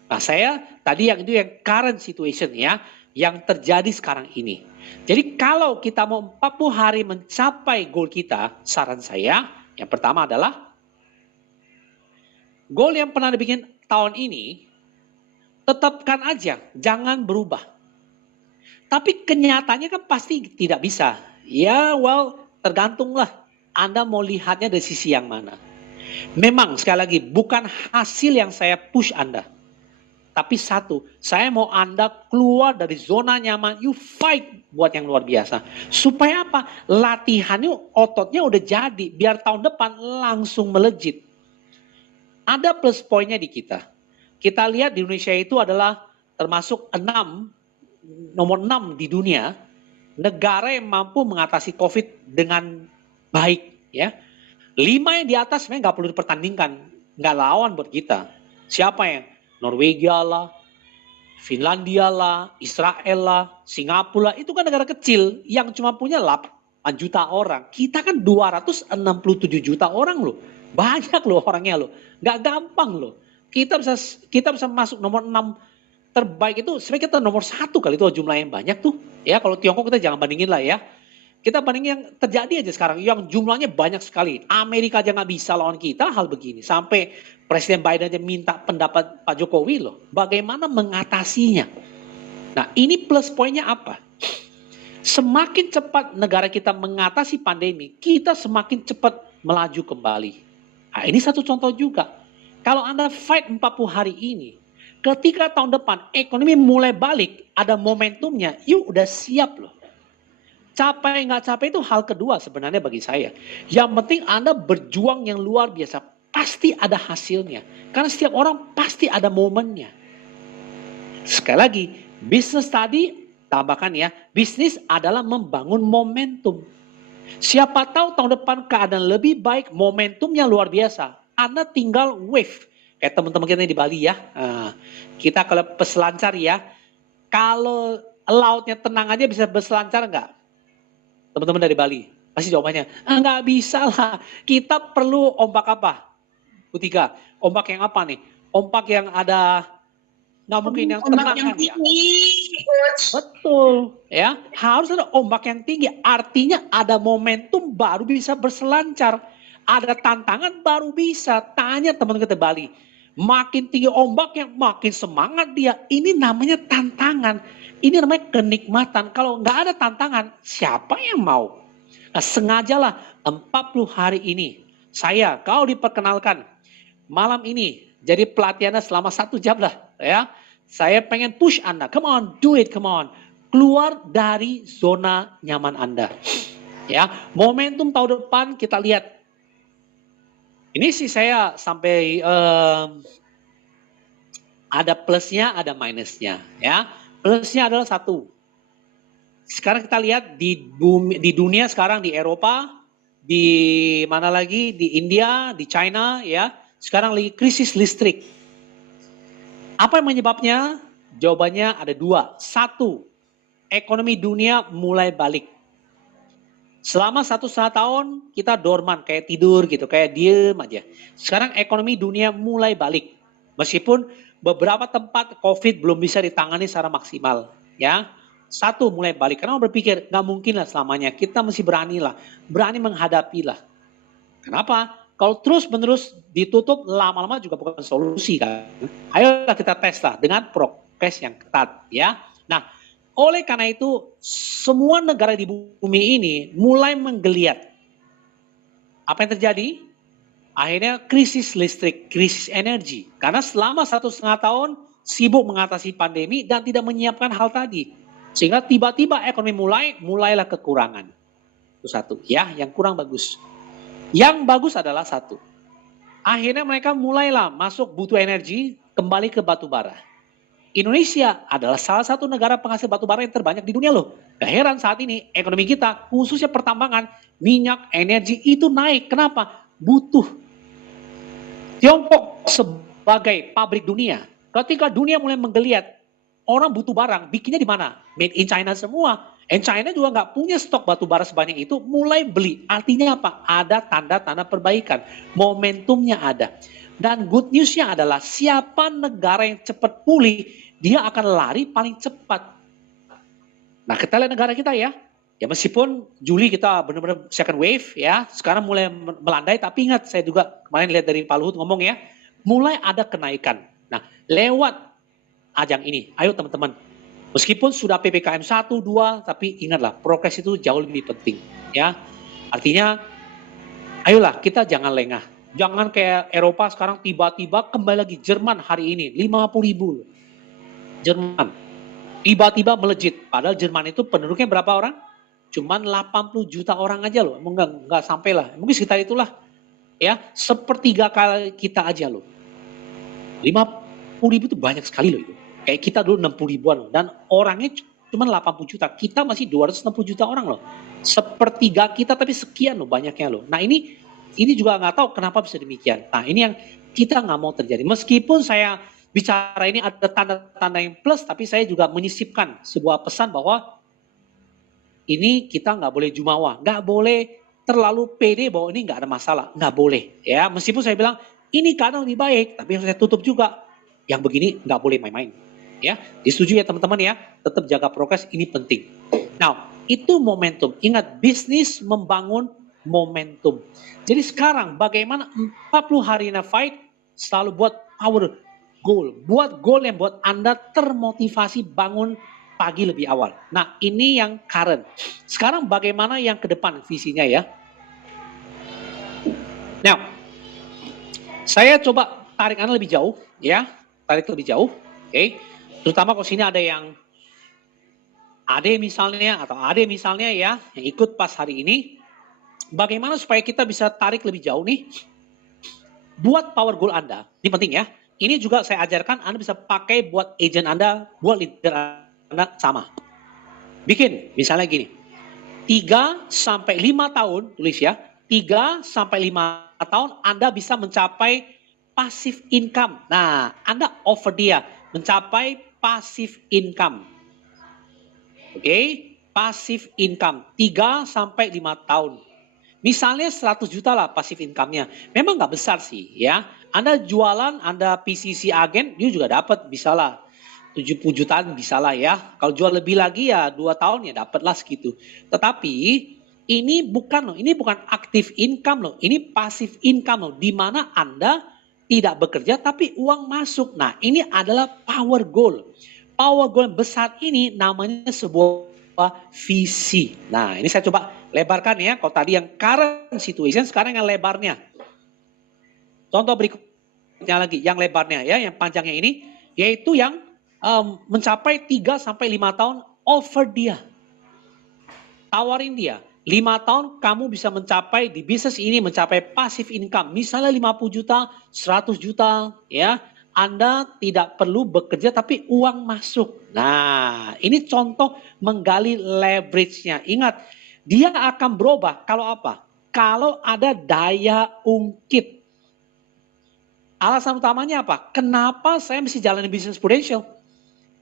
Nah saya tadi yang itu yang current situation ya, yang terjadi sekarang ini. Jadi kalau kita mau 40 hari mencapai goal kita, saran saya yang pertama adalah goal yang pernah dibikin tahun ini, tetapkan aja, jangan berubah. Tapi kenyataannya kan pasti tidak bisa. Ya well tergantunglah Anda mau lihatnya dari sisi yang mana. Memang sekali lagi bukan hasil yang saya push Anda. Tapi satu, saya mau Anda keluar dari zona nyaman, you fight buat yang luar biasa. Supaya apa? Latihannya ototnya udah jadi, biar tahun depan langsung melejit. Ada plus poinnya di kita. Kita lihat di Indonesia itu adalah termasuk nomor 6 di dunia, negara yang mampu mengatasi COVID dengan baik. Ya, 5 yang di atas sebenarnya nggak perlu dipertandingkan, nggak lawan buat kita. Siapa yang? Norwegia lah, Finlandia lah, Israel lah, Singapura, itu kan negara kecil yang cuma punya 8 juta orang. Kita kan 267 juta orang loh. Banyak loh orangnya loh. Gak gampang loh. Kita bisa masuk nomor 6 terbaik itu, sebenarnya kita nomor 1 kali itu jumlah yang banyak tuh. Ya kalau Tiongkok kita jangan bandingin lah ya. Kita bandingin yang terjadi aja sekarang, yang jumlahnya banyak sekali. Amerika aja nggak bisa lawan kita hal begini. Sampai Presiden Biden aja minta pendapat Pak Jokowi loh. Bagaimana mengatasinya. Nah ini plus poinnya apa? Semakin cepat negara kita mengatasi pandemi, kita semakin cepat melaju kembali. Nah, ini satu contoh juga. Kalau Anda fight 40 hari ini, ketika tahun depan ekonomi mulai balik, ada momentumnya, you udah siap loh. Capek nggak capek itu hal kedua sebenarnya bagi saya. Yang penting Anda berjuang yang luar biasa, pasti ada hasilnya. Karena setiap orang pasti ada momennya. Sekali lagi, bisnis tadi, tambahkan ya, bisnis adalah membangun momentum. Siapa tahu tahun depan keadaan lebih baik, momentumnya luar biasa. Anda tinggal wave. Kayak teman-teman kita di Bali ya. Kita kalau peselancar ya, kalau lautnya tenang aja bisa berselancar nggak? Teman-teman dari Bali. Pasti jawabannya, nggak bisa lah. Kita perlu ombak apa? Ketiga, ombak yang apa nih? Ombak yang ada, nggak mungkin yang tenang kan ya? Betul, ya. Harus ada ombak yang tinggi. Artinya ada momentum baru bisa berselancar. Ada tantangan baru bisa. Tanya teman kita Bali. Makin tinggi ombaknya, makin semangat dia. Ini namanya tantangan. Ini namanya kenikmatan. Kalau nggak ada tantangan, siapa yang mau? Nah, sengajalah 40 hari ini. Saya, kau diperkenalkan. Malam ini, jadi pelatihannya selama 1 jam lah. Ya. Saya pengen push Anda. Come on, do it, come on. Keluar dari zona nyaman Anda. Ya, momentum tahun depan kita lihat. Ini sih saya sampai ada plusnya, ada minusnya. Ya, plusnya adalah satu. Sekarang kita lihat di dunia sekarang, di Eropa, di mana lagi, di India, di China, ya. Sekarang lagi krisis listrik. Apa yang menyebabnya? Jawabannya ada 2. 1, ekonomi dunia mulai balik. Selama 1,5 tahun kita dorman, kayak tidur gitu, kayak diem aja. Sekarang ekonomi dunia mulai balik. Meskipun beberapa tempat COVID belum bisa ditangani secara maksimal. Ya, 1, mulai balik. Karena orang berpikir, nggak mungkin lah selamanya. Kita mesti berani lah. Berani menghadapi lah. Kenapa? Kalau terus-menerus ditutup, lama-lama juga bukan solusi kan. Ayolah kita tes lah dengan prokes yang ketat ya. Nah, oleh karena itu semua negara di bumi ini mulai menggeliat. Apa yang terjadi? Akhirnya krisis listrik, krisis energi. Karena selama 1,5 tahun sibuk mengatasi pandemi dan tidak menyiapkan hal tadi. Sehingga tiba-tiba ekonomi mulailah kekurangan. Itu satu ya, yang kurang bagus. Yang bagus adalah 1. Akhirnya mereka mulailah masuk butuh energi, kembali ke batu bara. Indonesia adalah salah satu negara penghasil batu bara yang terbanyak di dunia loh. Gak heran saat ini ekonomi kita, khususnya pertambangan, minyak, energi itu naik. Kenapa? Butuh. Tiongkok sebagai pabrik dunia, ketika dunia mulai menggeliat, orang butuh barang, bikinnya di mana? Made in China semua. And China juga nggak punya stok batu bara sebanyak itu, mulai beli. Artinya apa? Ada tanda-tanda perbaikan. Momentumnya ada. Dan good newsnya adalah siapa negara yang cepat pulih, dia akan lari paling cepat. Nah, kita lihat negara kita ya. Ya meskipun Juli kita benar-benar second wave ya, sekarang mulai melandai, tapi ingat saya juga kemarin lihat dari Pak Luhut ngomong ya, mulai ada kenaikan. Nah, lewat ajang ini, ayo teman-teman, meskipun sudah PPKM 1, 2, tapi ingatlah progres itu jauh lebih penting ya. Artinya, ayolah kita jangan lengah. Jangan kayak Eropa sekarang tiba-tiba kembali lagi. Jerman hari ini 50.000. Jerman tiba-tiba melejit. Padahal Jerman itu penduduknya berapa orang? Cuman 80 juta orang aja loh. Enggak sampai lah. Mungkin sekitar itulah. Ya, sepertiga kali kita aja loh. 50.000 itu banyak sekali loh itu. Kayak kita dulu 60 ribuan loh. Dan orangnya cuma 80 juta. Kita masih 260 juta orang loh. Sepertiga kita tapi sekian loh banyaknya loh. Nah ini juga nggak tahu kenapa bisa demikian. Nah ini yang kita nggak mau terjadi. Meskipun saya bicara ini ada tanda-tanda yang plus, tapi saya juga menyisipkan sebuah pesan bahwa ini kita nggak boleh jumawa. Nggak boleh terlalu pede bahwa ini nggak ada masalah. Nggak boleh. Ya, meskipun saya bilang ini kadang lebih baik, tapi harus saya tutup juga. Yang begini nggak boleh main-main. Ya, disetujui ya teman-teman ya. Tetap jaga progres, ini penting. Nah, itu momentum. Ingat, bisnis membangun momentum. Jadi sekarang bagaimana 40 hari in a fight selalu buat power goal. Buat goal yang buat Anda termotivasi bangun pagi lebih awal. Nah, ini yang current. Sekarang bagaimana yang ke depan visinya ya? Nah, saya coba tarik Anda lebih jauh ya, tarik lebih jauh. Oke. Terutama kalau sini ada yang Ade misalnya atau Ade misalnya ya yang ikut pas hari ini. Bagaimana supaya kita bisa tarik lebih jauh nih? Buat power goal Anda, ini penting ya. Ini juga saya ajarkan Anda bisa pakai buat agent Anda, buat leader Anda sama. Bikin, misalnya gini. 3 sampai 5 tahun, tulis ya. 3 sampai 5 tahun Anda bisa mencapai passive income. Nah, Anda offer dia mencapai passive income. Oke, passive income 3 sampai 5 tahun. Misalnya 100 juta lah passive income-nya. Memang nggak besar sih ya. Anda jualan, Anda PCC agen, dia juga dapat bisa lah. 70 jutaan bisa lah ya. Kalau jual lebih lagi ya 2 tahun ya dapat lah segitu. Tetapi ini bukan loh, ini bukan active income loh. Ini passive income loh. Di mana Anda tidak bekerja tapi uang masuk. Nah ini adalah power goal. Power goal yang besar ini namanya sebuah visi. Nah ini saya coba lebarkan ya. Kalau tadi yang current situation, sekarang yang lebarnya. Contoh berikutnya lagi, yang lebarnya ya, yang panjangnya ini, yaitu yang mencapai 3 sampai 5 tahun offer dia. Tawarin dia, 5 tahun kamu bisa mencapai di bisnis ini mencapai passive income. Misalnya 50 juta, 100 juta ya. Anda tidak perlu bekerja tapi uang masuk. Nah, ini contoh menggali leverage-nya. Ingat, dia akan berubah kalau apa? Kalau ada daya ungkit. Alasan utamanya apa? Kenapa saya mesti jalani bisnis prudential?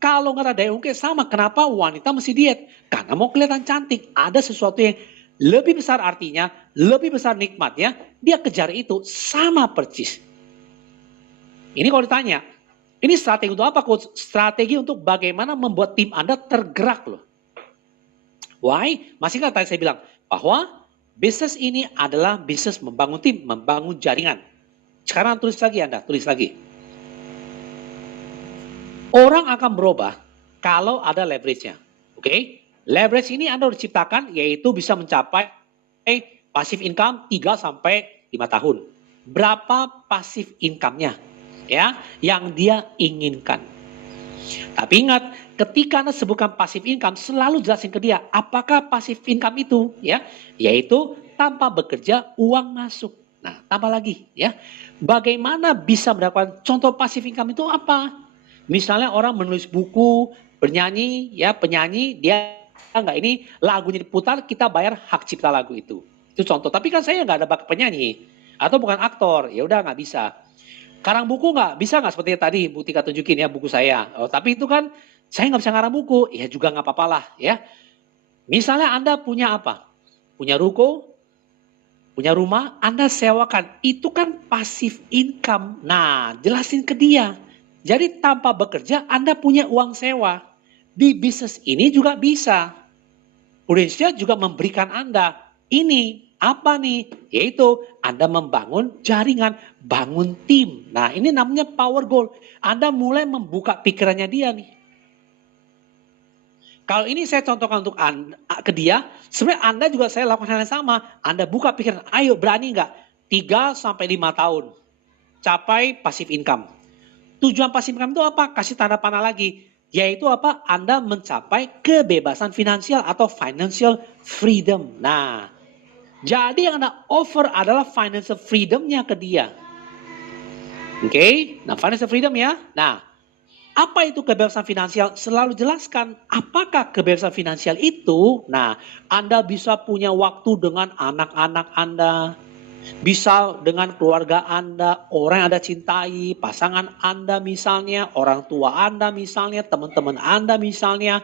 Kalau nggak ada daya ungkit sama, kenapa wanita mesti diet? Karena mau kelihatan cantik. Ada sesuatu yang lebih besar artinya, lebih besar nikmatnya, dia kejar itu sama persis. Ini kalau ditanya, ini strategi untuk apa coach? Strategi untuk bagaimana membuat tim Anda tergerak loh. Why? Masih nggak tadi saya bilang bahwa bisnis ini adalah bisnis membangun tim, membangun jaringan. Sekarang tulis lagi Anda, tulis lagi. Orang akan berubah kalau ada leverage-nya. Oke? Leverage ini Anda harus ciptakan yaitu bisa mencapai passive income 3 sampai 5 tahun. Berapa passive income-nya? Ya, yang dia inginkan. Tapi ingat, ketika Anda sebutkan passive income, selalu jelasin ke dia apakah passive income itu, ya, yaitu tanpa bekerja uang masuk. Nah, tambah lagi, ya, bagaimana bisa mendapatkan contoh passive income itu apa? Misalnya orang menulis buku, bernyanyi, ya, penyanyi, dia enggak ini lagunya diputar, kita bayar hak cipta lagu itu. Itu contoh. Tapi kan saya nggak ada bakat penyanyi atau bukan aktor, ya udah nggak bisa. Karang buku nggak? Bisa nggak seperti tadi Bu Tika tunjukin ya buku saya. Oh, tapi itu kan saya nggak bisa ngarang buku. Ya juga nggak apa-apa lah ya. Misalnya Anda punya apa? Punya ruko, punya rumah, Anda sewakan. Itu kan passive income. Nah, jelasin ke dia. Jadi tanpa bekerja Anda punya uang sewa. Di bisnis ini juga bisa. Prudential juga memberikan Anda ini. Apa nih? Yaitu Anda membangun jaringan, bangun tim. Nah ini namanya power goal. Anda mulai membuka pikirannya dia nih. Kalau ini saya contohkan untuk Anda, ke dia, sebenarnya Anda juga saya lakukan hal yang sama. Anda buka pikiran, ayo berani nggak? 3 sampai 5 tahun. Capai passive income. Tujuan passive income itu apa? Kasih tanda panah lagi. Yaitu apa? Anda mencapai kebebasan finansial atau financial freedom. Nah, jadi yang Anda offer adalah financial freedom-nya ke dia. Oke, nah financial freedom ya. Nah, apa itu kebebasan finansial? Selalu jelaskan apakah kebebasan finansial itu. Nah, Anda bisa punya waktu dengan anak-anak Anda. Bisa dengan keluarga Anda, orang yang Anda cintai, pasangan Anda misalnya, orang tua Anda misalnya, teman-teman Anda misalnya.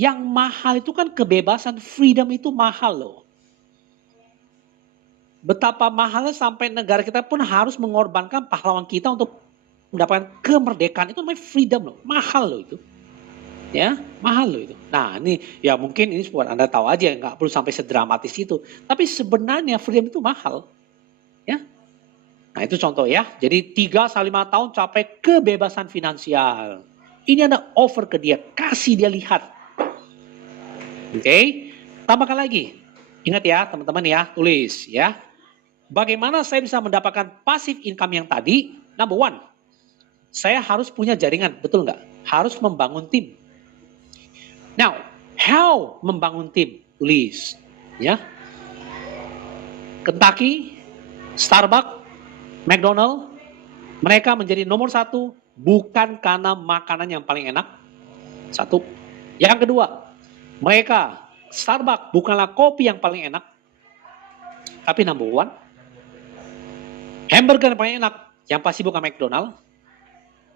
Yang mahal itu kan kebebasan, freedom itu mahal loh. Betapa mahalnya sampai negara kita pun harus mengorbankan pahlawan kita untuk mendapatkan kemerdekaan. Itu namanya freedom loh, mahal loh itu. Ya, mahal loh itu. Nah ini ya mungkin ini buat Anda tahu aja, nggak perlu sampai sedramatis itu. Tapi sebenarnya freedom itu mahal. Ya. Nah itu contoh ya. Jadi 3 sampai 5 tahun capai kebebasan finansial. Ini Anda offer ke dia, kasih dia lihat. Oke, tambahkan lagi. Ingat ya teman-teman ya, tulis ya. Bagaimana saya bisa mendapatkan passive income yang tadi? Number one, saya harus punya jaringan, betul nggak? Harus membangun tim. Now, how membangun tim? Tulis ya. Kentucky, Starbucks, McDonald, mereka menjadi nomor satu bukan karena makanan yang paling enak. Satu. Yang kedua, mereka Starbucks bukanlah kopi yang paling enak, tapi number one. Hamburger yang paling enak, yang pasti bukan McDonald.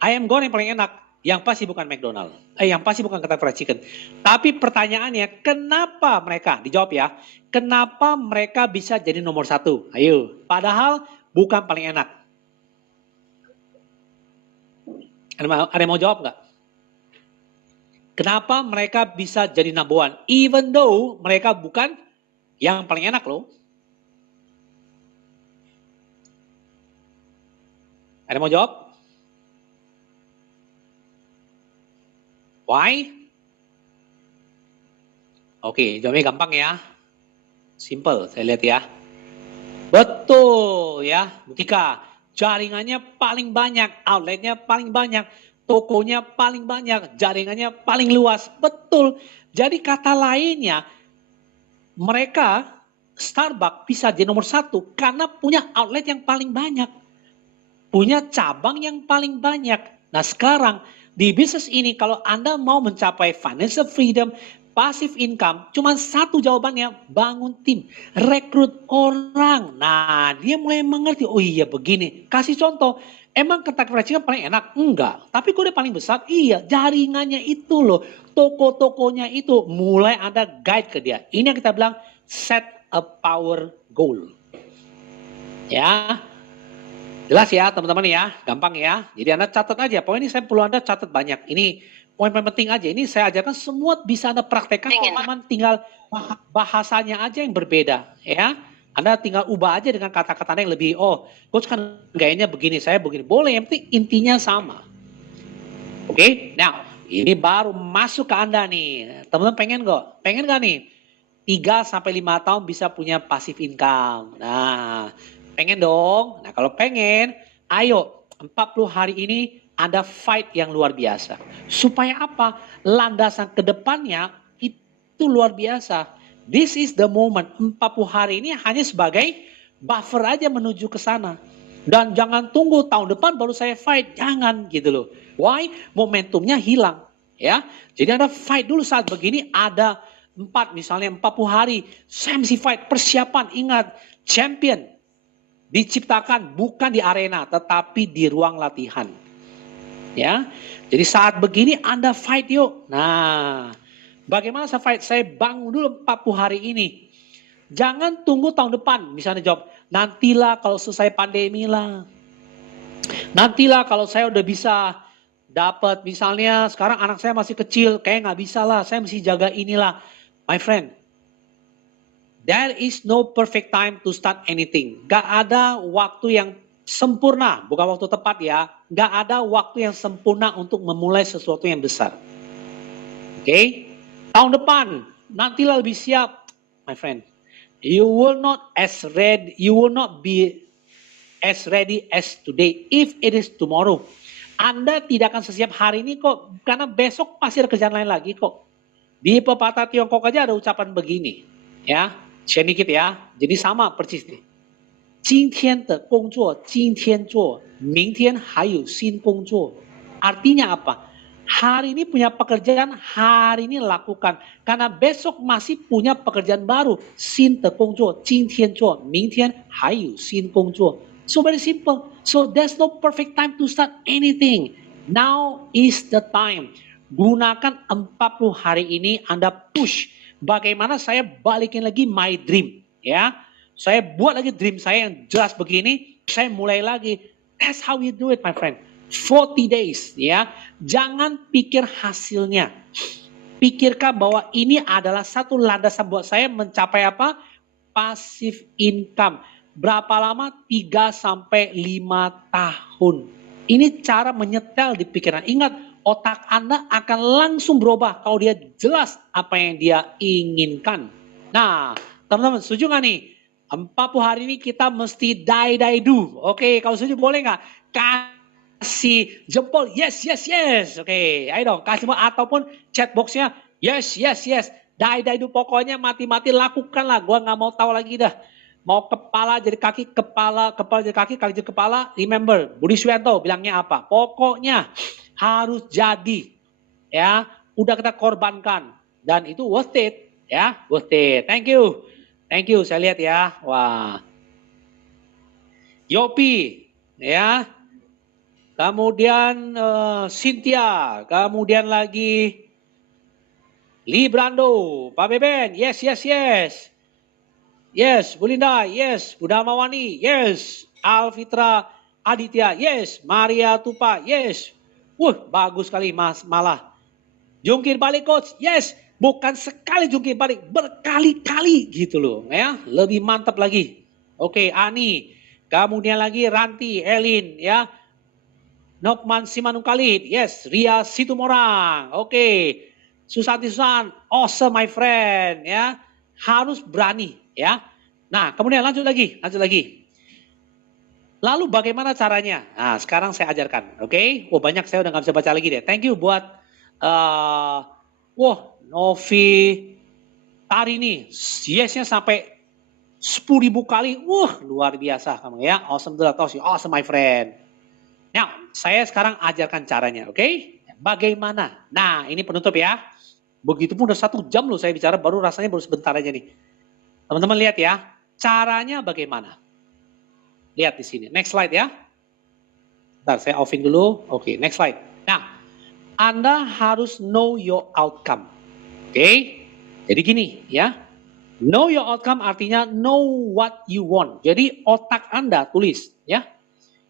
Ayam goreng yang paling enak, yang pasti bukan McDonald. Yang pasti bukan Kentucky Fried Chicken. Tapi pertanyaannya, kenapa mereka? Dijawab ya. Kenapa mereka bisa jadi nomor satu? Ayo. Padahal bukan paling enak. Ada yang mau jawab nggak? Kenapa mereka bisa jadi number one? Even though mereka bukan yang paling enak loh. Ada yang mau jawab? Why? Oke, jawabnya gampang ya. Simple, saya lihat ya. Betul ya, Mutika. Jaringannya paling banyak, outletnya paling banyak, tokonya paling banyak, jaringannya paling luas. Betul. Jadi kata lainnya, mereka Starbucks bisa jadi nomor satu karena punya outlet yang paling banyak. Punya cabang yang paling banyak. Nah sekarang di bisnis ini kalau Anda mau mencapai financial freedom, passive income, cuma satu jawabannya, bangun tim, rekrut orang. Nah dia mulai mengerti, oh iya begini. Kasih contoh, emang Kentucky Fried Chicken paling enak? Enggak. Tapi kok dia paling besar? Iya, jaringannya itu loh. Toko-tokonya itu, mulai Anda guide ke dia. Ini yang kita bilang, set a power goal. Ya, jelas ya teman-teman ya, gampang ya. Jadi Anda catat aja, poin ini saya perlu Anda catat banyak. Ini poin-poin penting aja, ini saya ajarkan semua bisa Anda praktekkan, teman-teman tinggal bahasanya aja yang berbeda ya. Anda tinggal ubah aja dengan kata-kata yang lebih, oh coach kan gayanya begini, saya begini. Boleh, yang penting intinya sama. Oke, now ini baru masuk ke Anda nih. Teman-teman pengen nggak? Pengen nggak nih? 3-5 tahun bisa punya passive income. Nah, pengen dong. Nah, kalau pengen, ayo 40 hari ini Anda fight yang luar biasa. Supaya apa? Landasan ke depannya itu luar biasa. This is the moment. 40 hari ini hanya sebagai buffer aja menuju ke sana. Dan jangan tunggu tahun depan baru saya fight. Jangan gitu loh. Why? Momentumnya hilang. Ya, jadi Anda fight dulu saat begini ada misalnya 40 hari, saya mesti fight, persiapan, ingat, champion diciptakan bukan di arena, tetapi di ruang latihan. Ya, jadi saat begini Anda fight yuk. Nah, bagaimana saya fight? Saya bangun dulu 40 hari ini. Jangan tunggu tahun depan, misalnya jawab, nantilah kalau selesai pandemi lah. Nantilah kalau saya udah bisa dapat, misalnya sekarang anak saya masih kecil, kayak nggak bisa lah, saya mesti jaga inilah. My friend, there is no perfect time to start anything. Gak ada waktu yang sempurna, bukan waktu tepat ya. Gak ada waktu yang sempurna untuk memulai sesuatu yang besar. Oke, tahun depan nantilah lebih siap, my friend. You will not be as ready as today if it is tomorrow. Anda tidak akan sesiap hari ini kok, karena besok pasti ada kerjaan lain lagi kok. Di pepatah Tiongkok aja ada ucapan begini, ya, share dikit ya. Jadi sama persis nih. 今天的工作今天做，明天还有新工作。Artinya apa? Hari ini punya pekerjaan, hari ini lakukan. Karena besok masih punya pekerjaan baru. 新的工作今天做，明天还有新工作。So very simple. So there's no perfect time to start anything. Now is the time. Gunakan 40 hari ini Anda push. Bagaimana saya balikin lagi my dream. Ya, saya buat lagi dream saya yang jelas begini. Saya mulai lagi. That's how you do it, my friend. 40 days. Ya, jangan pikir hasilnya. Pikirkan bahwa ini adalah satu landasan buat saya mencapai apa? Passive income. Berapa lama? 3-5 tahun. Ini cara menyetel di pikiran. Ingat, otak Anda akan langsung berubah kalau dia jelas apa yang dia inginkan. Nah, teman-teman setuju nggak nih? 40 hari ini kita mesti do. Oke, kalau setuju boleh nggak? Kasih jempol, yes, yes, yes. Oke, ayo dong, kasih ataupun chat boxnya, yes, yes, yes. Do, pokoknya mati-mati lakukanlah. Gua nggak mau tahu lagi dah. Mau kepala jadi kaki, kepala jadi kaki jadi kepala. Remember, Budi Suyanto bilangnya apa? Pokoknya harus jadi, ya. Udah kita korbankan dan itu worth it, ya, worth it. Thank you. Saya lihat ya. Wah. Yopi, ya. Kemudian Cynthia, kemudian lagi Librando, Pak Beben, yes. Yes, Bu Linda, yes. Bu Damawani, yes. Alfitra Aditya, yes. Maria Tupa, yes. Bagus sekali Mas malah. Jungkir balik coach, yes. Bukan sekali jungkir balik, berkali-kali gitu loh ya. Lebih mantap lagi. Oke, Ani. Kemudian lagi Ranti, Elin ya. Nokman Simanungkalit, yes. Ria Situmorang, oke. Susanti Susan, awesome my friend ya. Harus berani ya. Nah, kemudian lanjut lagi. Lalu bagaimana caranya? Nah, sekarang saya ajarkan, oke? Banyak saya udah nggak bisa baca lagi deh. Thank you buat Novi Tarini, yes-nya sampai 10.000 kali. Luar biasa kamu ya. Awesome awesome my friend. Nah, saya sekarang ajarkan caranya, oke? Bagaimana? Nah, ini penutup ya. Begitupun udah 1 jam loh saya bicara, rasanya baru sebentar aja nih. Teman-teman lihat ya, caranya bagaimana? Lihat di sini. Next slide ya. Bentar, saya offin dulu. Oke, next slide. Nah, Anda harus know your outcome. Oke? Jadi gini ya. Know your outcome artinya know what you want. Jadi otak Anda tulis ya.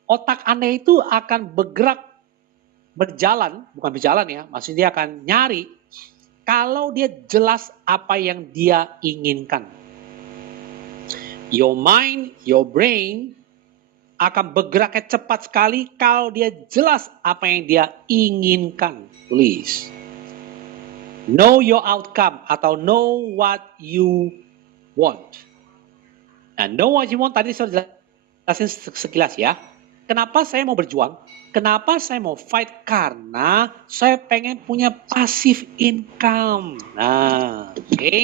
Otak Anda itu akan berjalan, bukan berjalan ya, maksudnya dia akan nyari kalau dia jelas apa yang dia inginkan. Your mind, your brain akan bergeraknya cepat sekali kalau dia jelas apa yang dia inginkan. Tulis. Know your outcome atau know what you want. Nah, know what you want tadi saya jelasin sekilas ya. Kenapa saya mau berjuang? Kenapa saya mau fight? Karena saya pengen punya passive income. Nah, oke.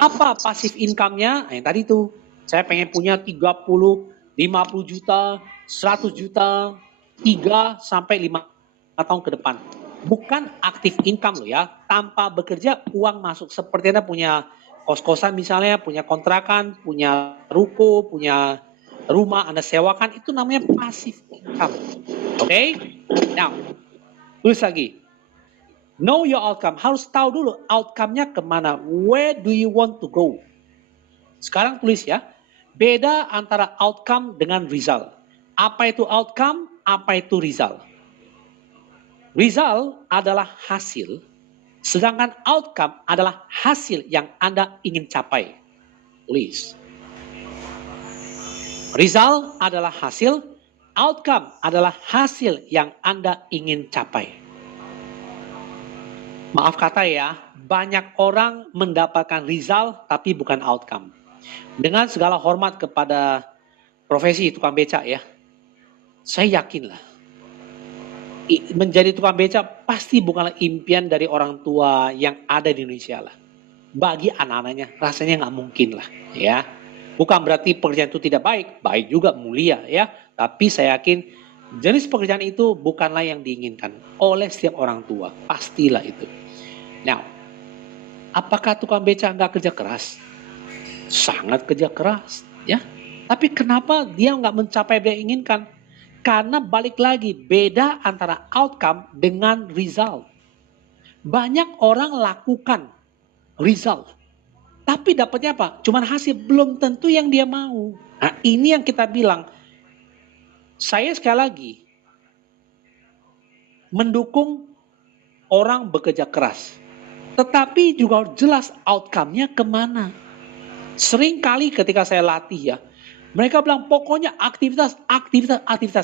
Apa passive income-nya? Nah, yang tadi tuh. Saya pengen punya 30, 50 juta, 100 juta, 3 sampai 5 tahun ke depan. Bukan active income loh ya. Tanpa bekerja uang masuk. Seperti Anda punya kos-kosan misalnya, punya kontrakan, punya ruko, punya rumah Anda sewakan, itu namanya passive income. Oke? Now, tulis lagi. Know your outcome. Harus tahu dulu outcome-nya kemana. Where do you want to go? Sekarang tulis ya. Beda antara outcome dengan result. Apa itu outcome? Apa itu result? Result adalah hasil, sedangkan outcome adalah hasil yang Anda ingin capai. Tulis. Result adalah hasil, outcome adalah hasil yang Anda ingin capai. Maaf kata ya, banyak orang mendapatkan result tapi bukan outcome. Dengan segala hormat kepada profesi tukang becak ya, saya yakinlah menjadi tukang becak pasti bukanlah impian dari orang tua yang ada di Indonesia lah. Bagi anak-anaknya rasanya nggak mungkin lah ya. Bukan berarti pekerjaan itu tidak baik, baik juga, mulia ya. Tapi saya yakin jenis pekerjaan itu bukanlah yang diinginkan oleh setiap orang tua. Pastilah itu. Nah, apakah tukang becak nggak kerja keras? Sangat kerja keras ya. Tapi kenapa dia nggak mencapai yang dia inginkan? Karena balik lagi beda antara outcome dengan result. Banyak orang lakukan result. Tapi dapatnya apa? Cuman hasil, belum tentu yang dia mau. Nah, ini yang kita bilang. Saya sekali lagi mendukung orang bekerja keras. Tetapi juga harus jelas outcome-nya kemana. Sering kali ketika saya latih ya, mereka bilang pokoknya aktivitas.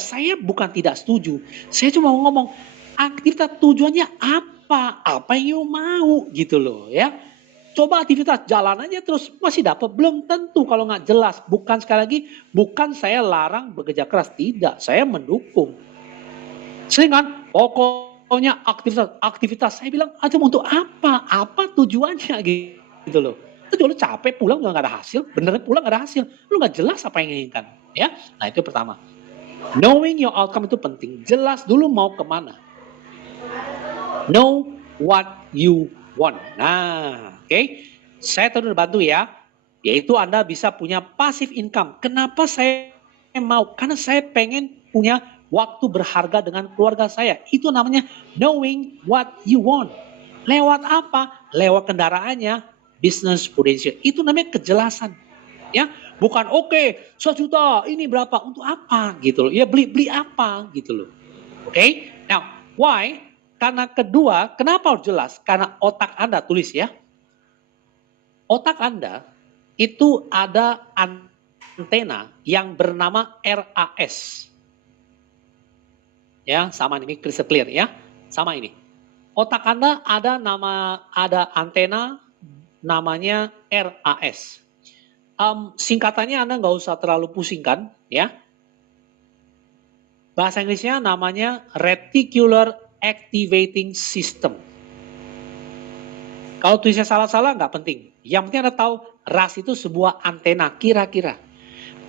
Saya bukan tidak setuju. Saya cuma ngomong, Aktivitas tujuannya apa? Apa yang you mau gitu loh ya. Coba aktivitas jalan aja terus masih dapat, belum tentu kalau nggak jelas. Bukan sekali lagi, bukan saya larang bekerja keras, tidak, saya mendukung. Sering kan, pokoknya aktivitas saya bilang, aja untuk apa? Apa tujuannya gitu loh. Itu lu capek pulang udah nggak ada hasil, beneran pulang nggak ada hasil, lu nggak jelas apa yang inginkan, ya. Nah itu pertama. Knowing your outcome itu penting, jelas dulu mau kemana. Know what you want. Nah, oke. Saya terus bantu ya. Yaitu Anda bisa punya passive income. Kenapa saya mau? Karena saya pengen punya waktu berharga dengan keluarga saya. Itu namanya knowing what you want. Lewat apa? Lewat kendaraannya, business potential. Itu namanya kejelasan. Ya, bukan oke, 1 juta, ini berapa? Untuk apa gitu loh. Ya beli apa gitu loh. Oke? Now, why? Karena kedua, kenapa harus jelas? Karena otak Anda, tulis ya. Otak Anda itu ada antena yang bernama RAS. Ya, sama ini crystal clear ya. Sama ini. Otak Anda ada antena namanya RAS. Singkatannya Anda nggak usah terlalu pusingkan ya. Bahasa Inggrisnya namanya Reticular Activating System. Kalau tulisnya salah-salah nggak penting. Yang penting Anda tahu RAS itu sebuah antena kira-kira.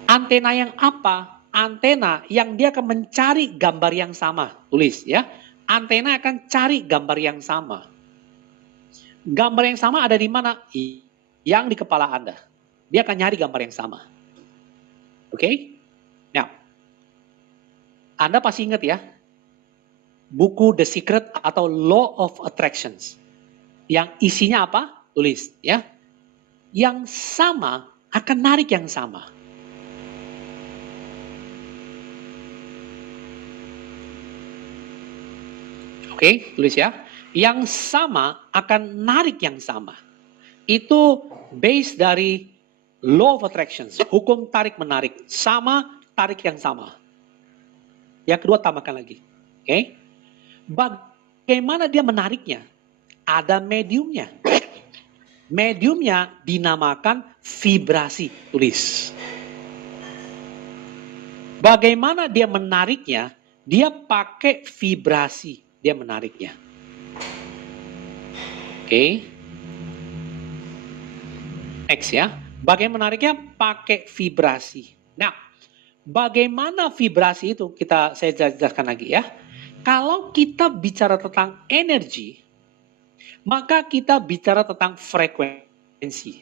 Antena yang apa? Antena yang dia akan mencari gambar yang sama. Tulis ya. Antena akan cari gambar yang sama. Gambar yang sama ada di mana? Yang di kepala Anda. Dia akan nyari gambar yang sama. Oke? Nah, Anda pasti ingat ya, buku The Secret atau Law of Attractions. Yang isinya apa? Tulis ya. Yang sama akan narik yang sama. Oke, tulis ya. Yang sama akan narik yang sama. Itu base dari Law of Attractions, hukum tarik menarik, sama tarik yang sama. Yang kedua tambahkan lagi, oke? Bagaimana dia menariknya? Ada mediumnya. Mediumnya dinamakan vibrasi, tulis. Bagaimana dia menariknya? Dia pakai vibrasi, dia menariknya. Oke? Next ya. Bagaimana menariknya? Pakai vibrasi. Nah, bagaimana vibrasi itu? Saya jelaskan lagi ya. Kalau kita bicara tentang energi, maka kita bicara tentang frekuensi.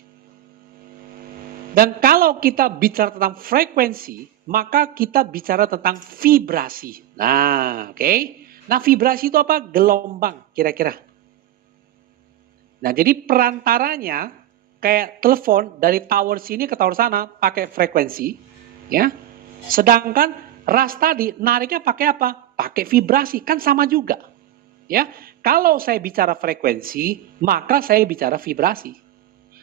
Dan kalau kita bicara tentang frekuensi, maka kita bicara tentang vibrasi. Nah, oke. Nah, vibrasi itu apa? Gelombang, kira-kira. Nah, jadi perantaranya kayak telepon dari tower sini ke tower sana pakai frekuensi, ya. Sedangkan RAS tadi nariknya pakai apa? Pakai vibrasi, kan sama juga. Ya. Kalau saya bicara frekuensi, maka saya bicara vibrasi.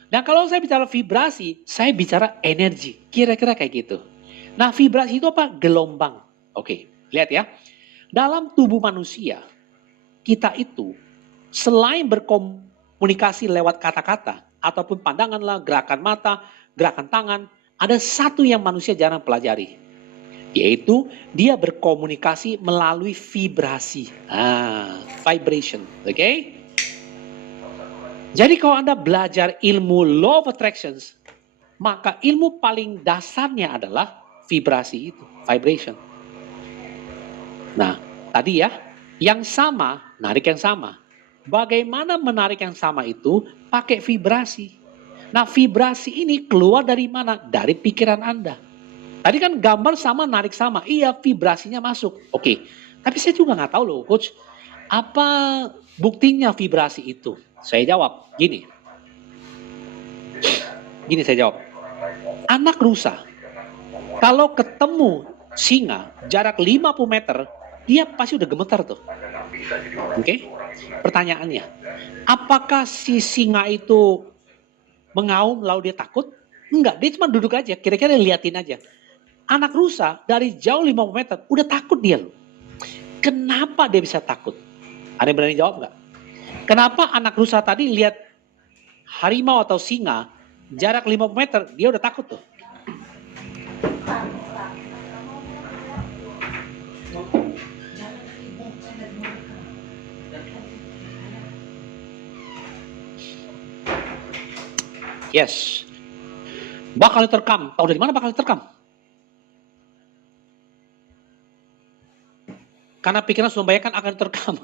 Dan kalau saya bicara vibrasi, saya bicara energi. Kira-kira kayak gitu. Nah, vibrasi itu apa? Gelombang. Oke, lihat ya. Dalam tubuh manusia, kita itu selain berkomunikasi lewat kata-kata, ataupun pandangan lah, gerakan mata, gerakan tangan, ada satu yang manusia jarang pelajari. Yaitu dia berkomunikasi melalui vibrasi. Vibration. Oke? Jadi kalau Anda belajar ilmu Law of Attractions, maka ilmu paling dasarnya adalah vibrasi itu. Vibration. Nah, tadi ya, yang sama, narik yang sama. Bagaimana menarik yang sama itu? Pakai vibrasi. Nah, vibrasi ini keluar dari mana? Dari pikiran Anda. Tadi kan gambar sama, narik sama. Iya, vibrasinya masuk. Oke, tapi saya juga nggak tahu loh, Coach. Apa buktinya vibrasi itu? Saya jawab, gini. Gini saya jawab. Anak rusa, kalau ketemu singa jarak 50 meter, dia pasti udah gemetar tuh. Oke? Pertanyaannya, apakah si singa itu mengaum lalu dia takut? Enggak, dia cuma duduk aja, kira-kira liatin aja. Anak rusa dari jauh 50 meter, udah takut dia loh. Kenapa dia bisa takut? Ada yang berani jawab nggak? Kenapa anak rusa tadi lihat harimau atau singa jarak 50 meter, dia udah takut tuh. Yes. Bakal diterkam. Tahu dari mana bakal diterkam? Karena pikiran sudah membayangkan akan terkam.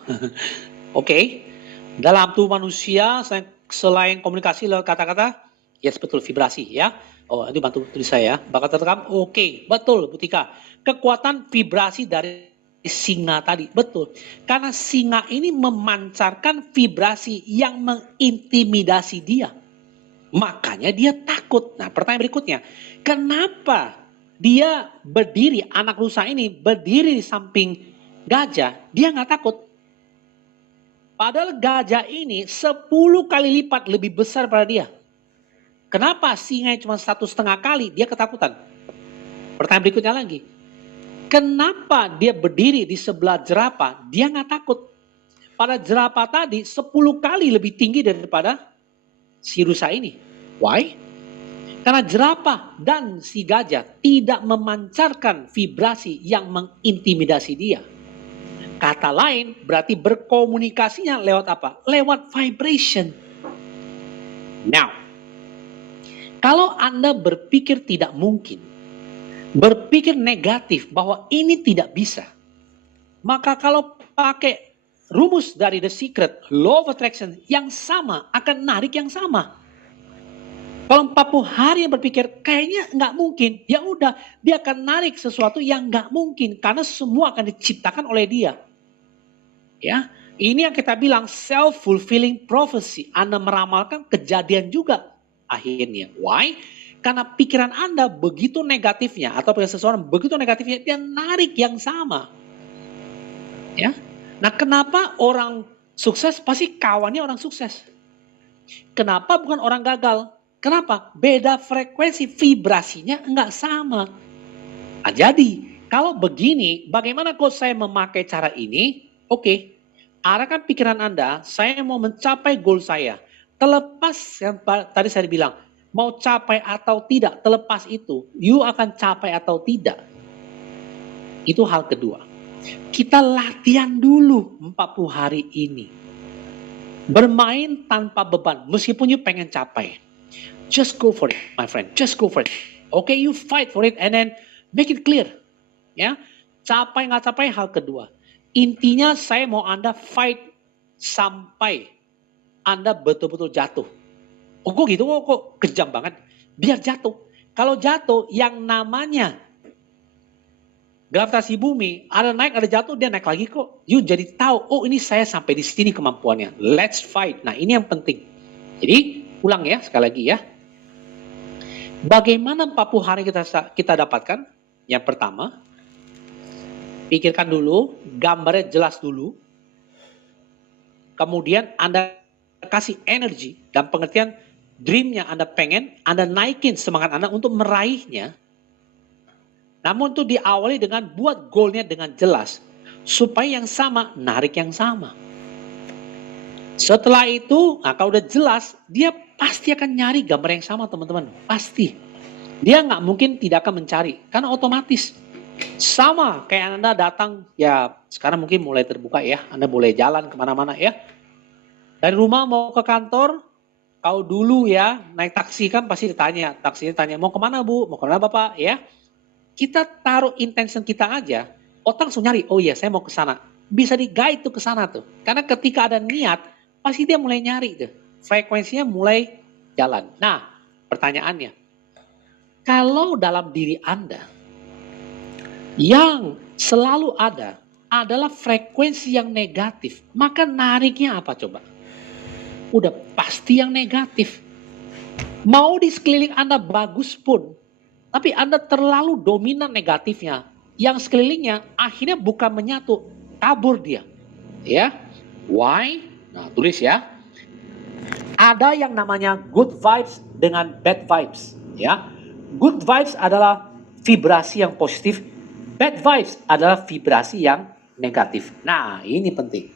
Oke. Dalam tubuh manusia, selain komunikasi lewat kata-kata, yes betul, vibrasi ya. Oh, itu bantu tulis saya. Bakal terkam, oke. Betul, Bu Tika. Kekuatan vibrasi dari singa tadi, betul. Karena singa ini memancarkan vibrasi yang mengintimidasi dia. Makanya dia takut. Nah, pertanyaan berikutnya, kenapa dia berdiri, anak rusa ini berdiri di samping gajah, dia nggak takut? Padahal gajah ini 10 kali lipat lebih besar pada dia. Kenapa singa cuma 1,5 kali, dia ketakutan? Pertanyaan berikutnya lagi, kenapa dia berdiri di sebelah jerapah, dia nggak takut? Pada jerapah tadi 10 kali lebih tinggi daripada si rusa ini. Why? Karena jerapah dan si gajah tidak memancarkan vibrasi yang mengintimidasi dia. Kata lain berarti berkomunikasinya lewat apa? Lewat vibration. Now, kalau Anda berpikir tidak mungkin, berpikir negatif bahwa ini tidak bisa, maka kalau pakai rumus dari The Secret, Law of Attraction yang sama akan narik yang sama. Kalau 40 hari yang berpikir kayaknya nggak mungkin, ya udah dia akan narik sesuatu yang nggak mungkin karena semua akan diciptakan oleh dia. Ya, ini yang kita bilang self-fulfilling prophecy. Anda meramalkan kejadian juga akhirnya. Why? Karena pikiran Anda begitu negatifnya atau pikiran seseorang begitu negatifnya, dia narik yang sama. Ya, nah kenapa orang sukses pasti kawannya orang sukses? Kenapa bukan orang gagal? Kenapa? Beda frekuensi, vibrasinya enggak sama. Nah, jadi kalau begini, bagaimana kalau saya memakai cara ini? Oke, arahkan pikiran Anda, saya mau mencapai goal saya. Terlepas yang tadi saya bilang, mau capai atau tidak, terlepas itu, you akan capai atau tidak. Itu hal kedua. Kita latihan dulu 40 hari ini. Bermain tanpa beban, meskipun you pengen capai. Just go for it, my friend. Just go for it. Okay, you fight for it and then make it clear. Ya, capai nggak capai hal kedua. Intinya saya mau Anda fight sampai Anda betul-betul jatuh. Oh kok gitu, kok kejam banget. Biar jatuh. Kalau jatuh yang namanya gravitasi bumi, ada naik ada jatuh, dia naik lagi kok. You jadi tahu, oh ini saya sampai di sini kemampuannya. Let's fight. Nah ini yang penting. Jadi ulang ya sekali lagi ya. Bagaimana 40 hari kita dapatkan? Yang pertama, pikirkan dulu, gambarnya jelas dulu. Kemudian Anda kasih energi dan pengertian dreamnya Anda pengen, Anda naikin semangat Anda untuk meraihnya. Namun itu diawali dengan buat goalnya dengan jelas. Supaya yang sama, narik yang sama. Setelah itu, nah kalau udah jelas, dia pasti akan nyari gambar yang sama teman-teman. Pasti. Dia nggak mungkin tidak akan mencari. Karena otomatis. Sama kayak Anda datang, ya sekarang mungkin mulai terbuka ya. Anda boleh jalan kemana-mana ya. Dari rumah mau ke kantor, kalau dulu ya naik taksi kan pasti ditanya. Taksinya tanya, mau kemana Bu? Mau kemana Bapak? Ya. Kita taruh intention kita aja, otak langsung nyari, oh iya saya mau ke sana. Bisa di-guide tuh ke sana tuh. Karena ketika ada niat, pasti dia mulai nyari tuh. Frekuensinya mulai jalan. Nah, pertanyaannya, kalau dalam diri Anda yang selalu ada adalah frekuensi yang negatif, maka nariknya apa coba? Udah pasti yang negatif. Mau di sekeliling Anda bagus pun, tapi Anda terlalu dominan negatifnya. Yang sekelilingnya akhirnya bukan menyatu, kabur dia. Ya. Why? Nah, tulis ya. Ada yang namanya good vibes dengan bad vibes, ya. Good vibes adalah vibrasi yang positif, bad vibes adalah vibrasi yang negatif. Nah, ini penting.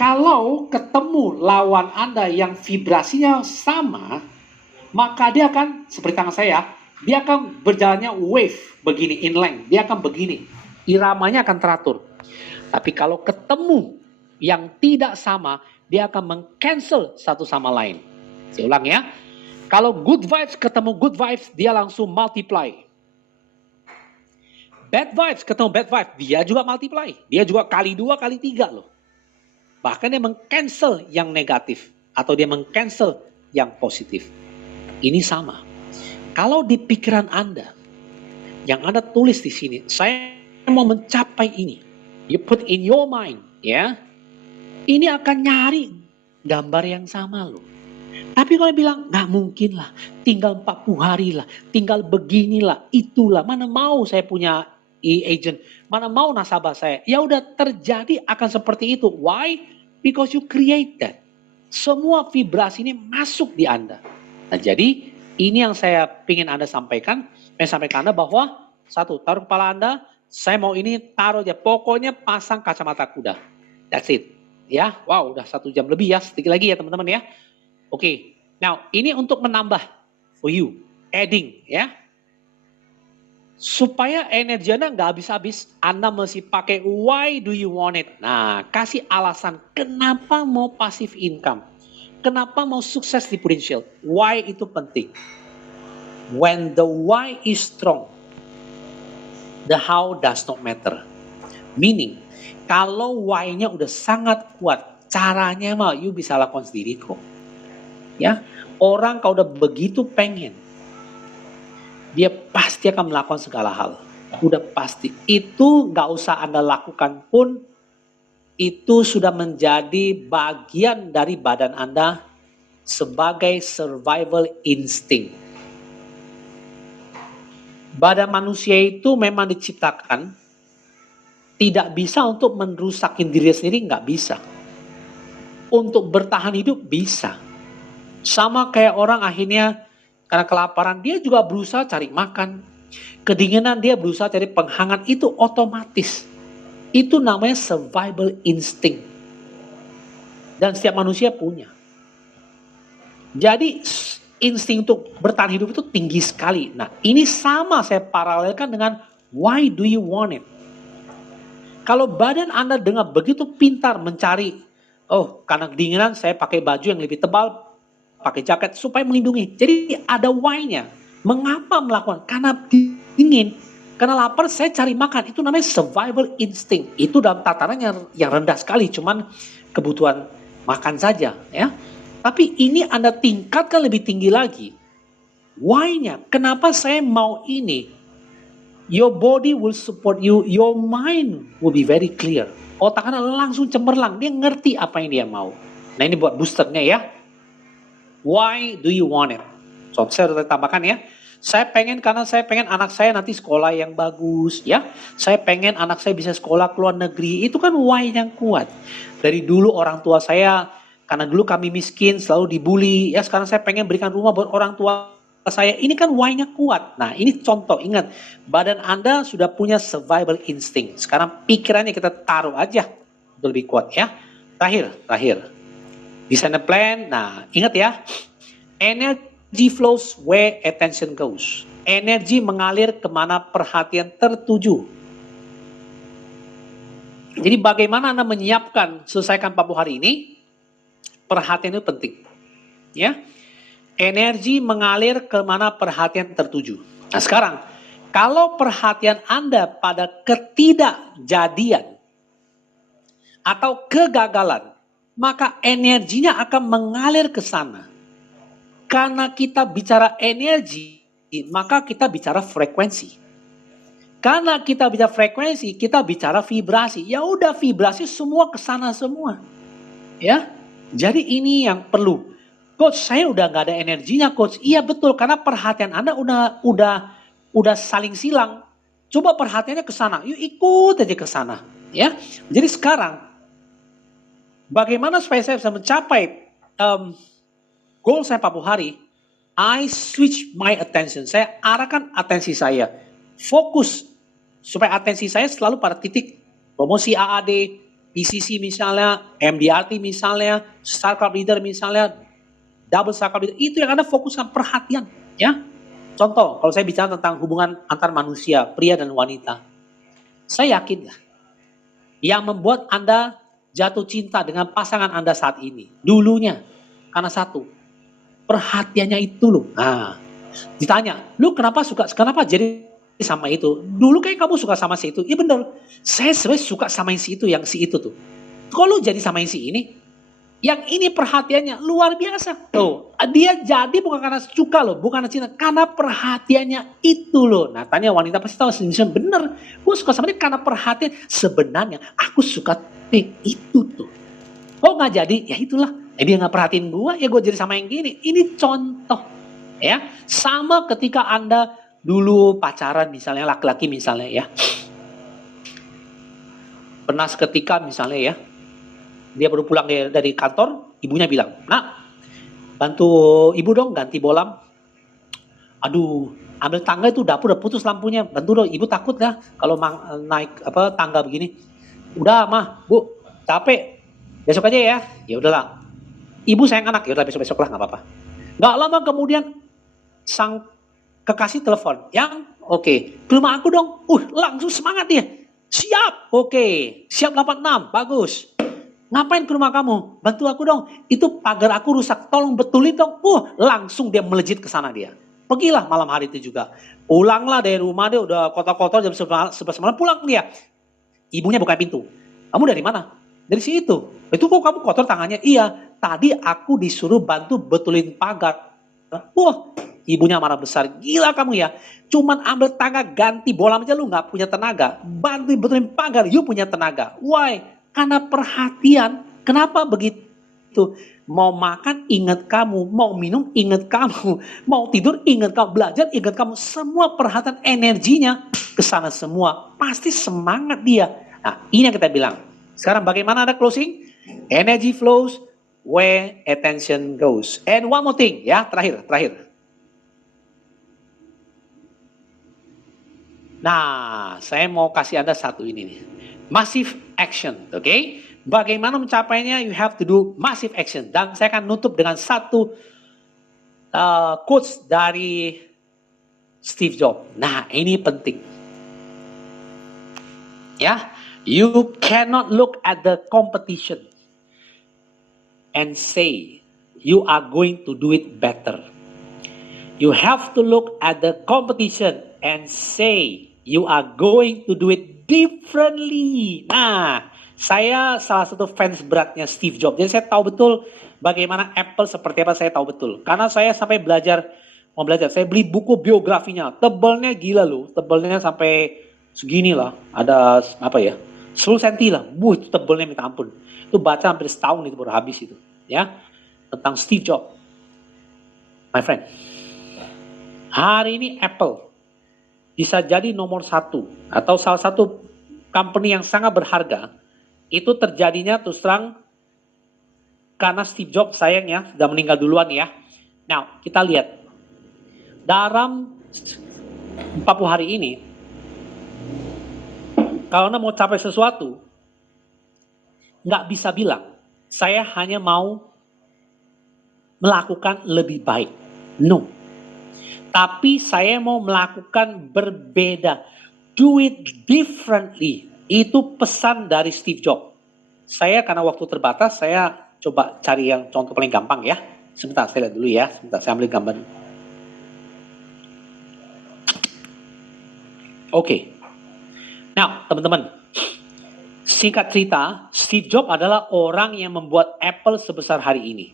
Kalau ketemu lawan Anda yang vibrasinya sama, maka dia akan, seperti tangan saya, dia akan berjalannya wave begini, inline. Dia akan begini. Iramanya akan teratur. Tapi kalau ketemu yang tidak sama, dia akan meng-cancel satu sama lain. Saya ulang ya. Kalau good vibes ketemu good vibes, dia langsung multiply. Bad vibes ketemu bad vibes, dia juga multiply. Dia juga kali 2, kali 3 loh. Bahkan dia meng-cancel yang negatif. Atau dia meng-cancel yang positif. Ini sama. Kalau di pikiran Anda, yang Anda tulis di sini, saya mau mencapai ini. You put in your mind, ya. Ini akan nyari gambar yang sama loh. Tapi kalau bilang, nggak mungkin lah. Tinggal 40 hari lah. Tinggal beginilah, itulah. Mana mau saya punya e-agent. Mana mau nasabah saya. Ya udah terjadi akan seperti itu. Why? Because you create that. Semua vibrasi ini masuk di Anda. Nah jadi ini yang saya ingin Anda sampaikan. Saya sampaikan Anda bahwa satu, taruh kepala Anda. Saya mau ini taruh aja. Pokoknya pasang kacamata kuda. That's it. Ya, wow udah 1 jam lebih ya. Sedikit lagi ya teman-teman ya. Oke, now ini untuk menambah for you. Adding ya. Supaya energi Anda nggak habis-habis, Anda mesti pakai why do you want it. Nah, kasih alasan kenapa mau passive income. Kenapa mau sukses di Prudential. Why itu penting. When the why is strong, the how does not matter. Meaning, kalau why-nya udah sangat kuat, caranya mah you bisa lakukan sendiri kok. Ya, orang kalau udah begitu pengen, dia pasti akan melakukan segala hal. Udah pasti. Itu gak usah Anda lakukan pun, itu sudah menjadi bagian dari badan Anda sebagai survival instinct. Badan manusia itu memang diciptakan tidak bisa untuk merusakin diri sendiri, nggak bisa. Untuk bertahan hidup bisa. Sama kayak orang akhirnya karena kelaparan, dia juga berusaha cari makan. Kedinginan, dia berusaha cari penghangat. Itu otomatis. Itu namanya survival instinct. Dan setiap manusia punya. Jadi insting untuk bertahan hidup itu tinggi sekali. Nah ini sama saya paralelkan dengan why do you want it. Kalau badan Anda dengan begitu pintar mencari, oh karena kedinginan saya pakai baju yang lebih tebal, pakai jaket supaya melindungi. Jadi ada why-nya. Mengapa melakukan? Karena dingin, karena lapar saya cari makan. Itu namanya survival instinct. Itu dalam tataran yang rendah sekali, cuman kebutuhan makan saja, ya. Tapi ini Anda tingkatkan lebih tinggi lagi. Why-nya? Kenapa saya mau ini? Your body will support you, your mind will be very clear. Otak Anda langsung cemerlang, dia ngerti apa yang dia mau. Nah ini buat boosternya ya. Why do you want it? So, saya sudah tambahkan ya. Saya pengen karena saya pengen anak saya nanti sekolah yang bagus ya. Saya pengen anak saya bisa sekolah ke luar negeri. Itu kan why yang kuat. Dari dulu orang tua saya, karena dulu kami miskin selalu dibully. Ya sekarang saya pengen berikan rumah buat orang tua saya. Ini kan why-nya kuat. Nah ini contoh, ingat. Badan Anda sudah punya survival instinct. Sekarang pikirannya kita taruh aja. Lebih kuat ya. Terakhir. Design a plan. Nah, ingat ya. Energy flows where attention goes. Energi mengalir kemana perhatian tertuju. Jadi bagaimana Anda menyiapkan selesaikan 40 hari ini? Perhatian itu penting. Ya. Energi mengalir kemana perhatian tertuju. Nah, sekarang kalau perhatian Anda pada ketidakjadian atau kegagalan, maka energinya akan mengalir ke sana. Karena kita bicara energi, maka kita bicara frekuensi. Karena kita bicara frekuensi, kita bicara vibrasi. Ya udah vibrasi semua ke sana semua. Ya. Jadi ini yang perlu. Coach, saya udah nggak ada energinya, coach. Iya betul, karena perhatian Anda udah saling silang. Coba perhatiannya ke sana, yuk ikut aja ke sana, ya. Jadi sekarang bagaimana supaya saya bisa mencapai goal saya 40 hari? I switch my attention. Saya arahkan atensi saya. Fokus supaya atensi saya selalu pada titik promosi AAD, PCC misalnya, MDRT misalnya, Starcraft Leader misalnya, Double Starcraft Leader, itu yang Anda fokuskan perhatian, ya. Contoh, kalau saya bicara tentang hubungan antar manusia, pria dan wanita, saya yakin yang membuat Anda jatuh cinta dengan pasangan Anda saat ini, dulunya, karena satu, perhatiannya itu loh. Nah, ditanya, lu kenapa jadi sama itu? Dulu kayak kamu suka sama si itu. Iya bener, saya sebenarnya suka sama si itu, yang si itu tuh. Kok lu jadi sama yang si ini? Yang ini perhatiannya luar biasa. Tuh, dia jadi bukan karena suka loh, bukan karena cinta, karena perhatiannya itu loh. Nah, tanya wanita pasti tahu sendiri, bener. Gue suka sama dia karena perhatian. Sebenarnya aku suka itu tuh. Oh nggak jadi, ya itulah. Dia nggak perhatiin gue, ya gue jadi sama yang gini. Ini contoh, ya. Sama ketika Anda dulu pacaran misalnya, laki-laki misalnya ya. Pernah seketika misalnya ya, dia baru pulang dari kantor, ibunya bilang, nak, bantu ibu dong ganti bolam. Aduh, ambil tangga itu dapur udah putus lampunya, bantu dong, ibu takut ya kalau naik tangga begini. Udah mah, bu, capek, besok aja ya. Ya udahlah, ibu sayang anak, ya udah besok lah nggak apa-apa. Nggak lama kemudian sang kekasih telepon, yang oke, ke rumah aku dong. Langsung semangat dia. Siap, oke, siap 86, bagus. Ngapain ke rumah kamu? Bantu aku dong. Itu pagar aku rusak, tolong betulin dong. Langsung dia melejit ke sana dia. Pergilah malam hari itu juga. Pulanglah dari rumah, dia udah kotor-kotor jam 11 malam, pulang dia. Ibunya buka pintu. Kamu dari mana? Dari situ. Itu kok kamu kotor tangannya? Iya, tadi aku disuruh bantu betulin pagar. Ibunya marah besar. Gila kamu ya. Cuman ambil tangga ganti bola aja lu gak punya tenaga. Bantu betulin pagar, you punya tenaga. Why? Karena perhatian. Kenapa begitu? Mau makan ingat kamu, mau minum ingat kamu, mau tidur ingat kamu, belajar ingat kamu. Semua perhatian energinya ke sana semua. Pasti semangat dia. Nah, ini yang kita bilang. Sekarang bagaimana ada closing? Energy flows where attention goes. And one more thing, ya, terakhir. Nah, saya mau kasih Anda satu ini nih. Massive action, oke? Bagaimana mencapainya? You have to do massive action. Dan saya akan nutup dengan satu quotes dari Steve Jobs. Nah, ini penting. Ya, you cannot look at the competition and say you are going to do it better. You have to look at the competition and say you are going to do it differently. Nah, saya salah satu fans beratnya Steve Jobs. Jadi saya tahu betul bagaimana Apple seperti apa, saya tahu betul. Karena saya sampai mau belajar. Saya beli buku biografinya. Tebalnya gila loh. Tebalnya sampai segini lah. Ada 10 cm lah. Itu tebalnya minta ampun. Itu baca hampir setahun itu baru habis itu. Ya, tentang Steve Jobs. My friend. Hari ini Apple bisa jadi nomor 1 atau salah satu company yang sangat berharga. Itu terjadinya terus terang karena Steve Jobs sayangnya sudah meninggal duluan ya. Nah, kita lihat dalam 40 hari ini, kalau Anda mau capai sesuatu, nggak bisa bilang saya hanya mau melakukan lebih baik. No. Tapi saya mau melakukan berbeda. Do it differently. Itu pesan dari Steve Jobs. Saya karena waktu terbatas, saya coba cari yang contoh paling gampang ya. Sebentar, saya lihat dulu ya. Sebentar, saya ambil gambar. Oke. Nah, teman-teman. Singkat cerita, Steve Jobs adalah orang yang membuat Apple sebesar hari ini.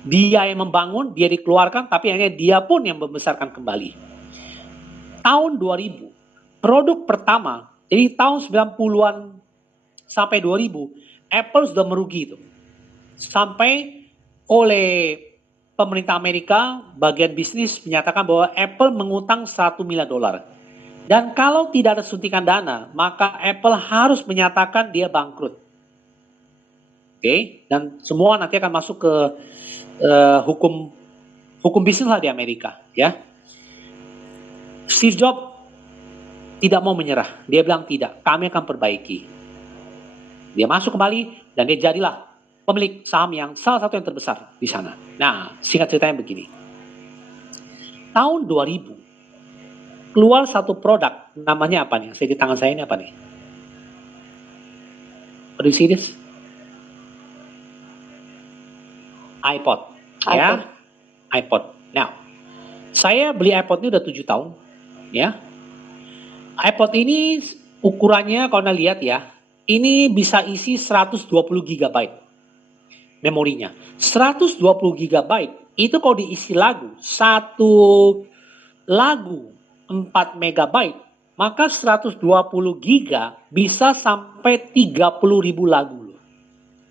Dia yang membangun, dia dikeluarkan, tapi akhirnya dia pun yang membesarkan kembali. Tahun 2000, produk pertama, jadi tahun 90-an sampai 2000, Apple sudah merugi itu. Sampai oleh pemerintah Amerika, bagian bisnis menyatakan bahwa Apple mengutang $100 miliar. Dan kalau tidak ada suntikan dana, maka Apple harus menyatakan dia bangkrut. Oke, dan semua nanti akan masuk ke hukum bisnis lah di Amerika, ya. Steve Jobs tidak mau menyerah. Dia bilang tidak, kami akan perbaiki. Dia masuk kembali dan dia jadilah pemilik saham yang salah satu yang terbesar di sana. Nah, singkat ceritanya begini. Tahun 2000 keluar satu produk, namanya apa nih? Saya di tangan saya ini apa nih? What do you see this? iPod. Ya, iPod. Now, saya beli iPod ini udah 7 tahun. Ya, iPod ini ukurannya kalau Anda lihat ya, ini bisa isi 120 GB memorinya. 120 GB itu kalau diisi lagu, satu lagu 4 MB, maka 120 GB bisa sampai 30.000 lagu loh.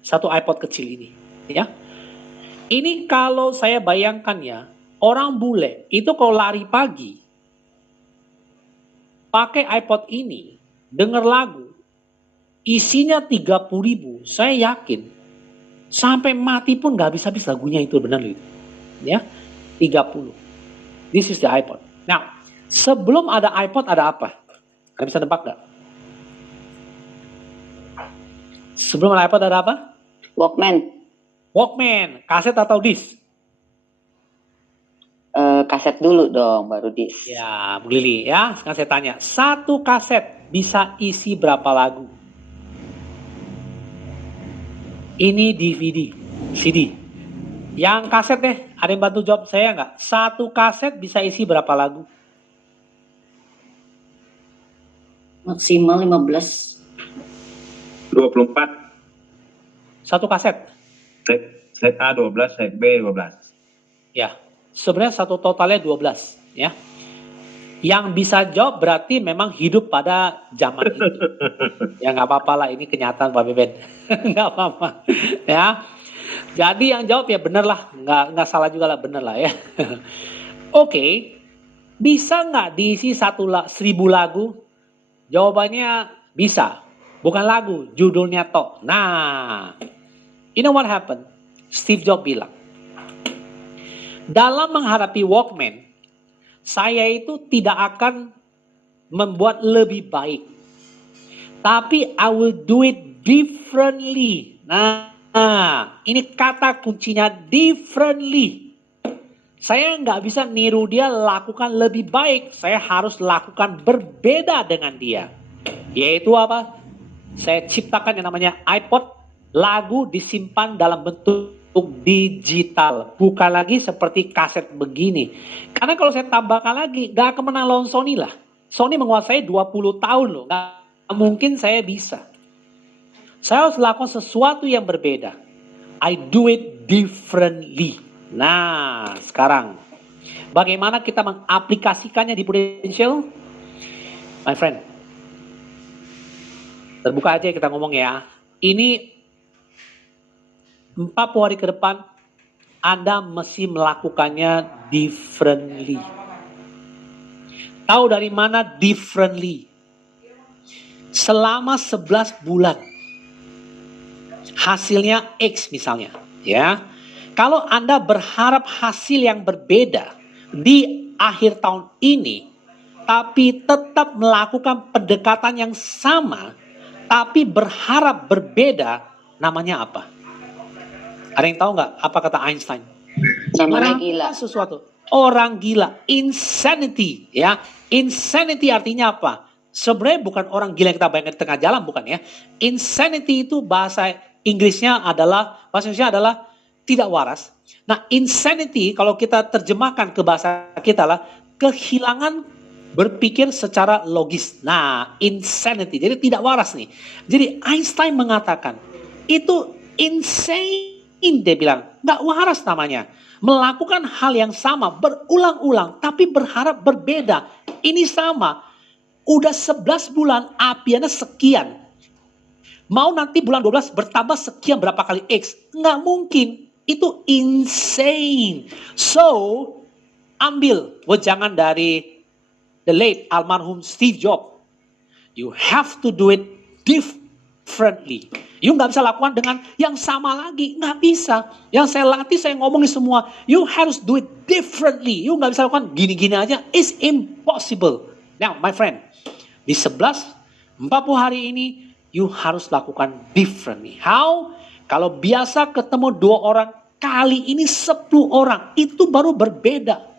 Satu iPod kecil ini, ya. Ini kalau saya bayangkan ya, orang bule itu kalau lari pagi, pakai iPod ini, denger lagu, isinya 30.000, saya yakin, sampai mati pun gak bisa-habis lagunya itu, benar loh. Ya, 30. This is the iPod. Nah, sebelum ada iPod ada apa? Kalian bisa nebak gak? Sebelum ada iPod ada apa? Walkman, kaset atau disk? Kaset dulu dong, baru disk. Ya, Bu Lili ya, sekarang saya tanya, satu kaset bisa isi berapa lagu? Ini DVD, CD. Yang kaset deh, ada yang bantu jawab saya nggak? Satu kaset bisa isi berapa lagu? Maksimal 15. 24. Satu kaset. Set A 12, set B 12. Ya, sebenarnya satu totalnya 12 ya. Yang bisa jawab berarti memang hidup pada zaman itu. Ya nggak apa-apa lah, ini kenyataan Pak Beben. Nggak apa-apa ya. Jadi yang jawab ya bener lah, nggak salah juga lah, bener lah ya. Oke, bisa nggak diisi 1.000 lagu? Jawabannya bisa, bukan lagu, judulnya toh. Nah, you know what happened? Steve Jobs bilang, dalam menghadapi Walkman, saya itu tidak akan membuat lebih baik, tapi I will do it differently. Nah, ini kata kuncinya, differently. Saya nggak bisa niru dia lakukan lebih baik, saya harus lakukan berbeda dengan dia. Yaitu apa? Saya ciptakan yang namanya iPod, lagu disimpan dalam bentuk digital, bukan lagi seperti kaset begini. Karena kalau saya tambahkan lagi, gak akan menang lawan Sony lah. Sony menguasai 20 tahun loh, gak mungkin saya bisa. Saya harus lakukan sesuatu yang berbeda. I do it differently. Nah, sekarang bagaimana kita mengaplikasikannya di Prudential? My friend, terbuka aja kita ngomong ya. Ini 40 hari ke depan, Anda mesti melakukannya differently. Tahu dari mana differently? Selama 11 bulan, hasilnya X misalnya. Ya, kalau Anda berharap hasil yang berbeda di akhir tahun ini, tapi tetap melakukan pendekatan yang sama, tapi berharap berbeda, namanya apa? Ada yang tahu nggak apa kata Einstein? Namanya gila. Sesuatu. Orang gila. Insanity. Ya. Insanity artinya apa? Sebenarnya bukan orang gila yang kita bayangkan di tengah jalan, bukan ya. Insanity itu bahasa Inggrisnya adalah, bahasa Indonesia adalah tidak waras. Nah, insanity kalau kita terjemahkan ke bahasa kita lah, kehilangan berpikir secara logis. Nah, insanity. Jadi tidak waras nih. Jadi Einstein mengatakan, itu insane. Dia bilang, gak waras namanya. Melakukan hal yang sama, berulang-ulang, tapi berharap berbeda. Ini sama. Udah 11 bulan, apiannya sekian. Mau nanti bulan 12 bertambah sekian berapa kali X. Gak mungkin. Itu insane. So, ambil wejangan dari the late almarhum Steve Jobs. You have to do it differently. You nggak bisa lakukan dengan yang sama lagi, nggak bisa. Yang saya latih, saya ngomongin semua. You harus do it differently. You nggak bisa lakukan gini-gini aja. It's impossible. Now, my friend, di 40 hari ini you harus lakukan differently. How? Kalau biasa ketemu 2 orang, kali ini 10 orang, itu baru berbeda.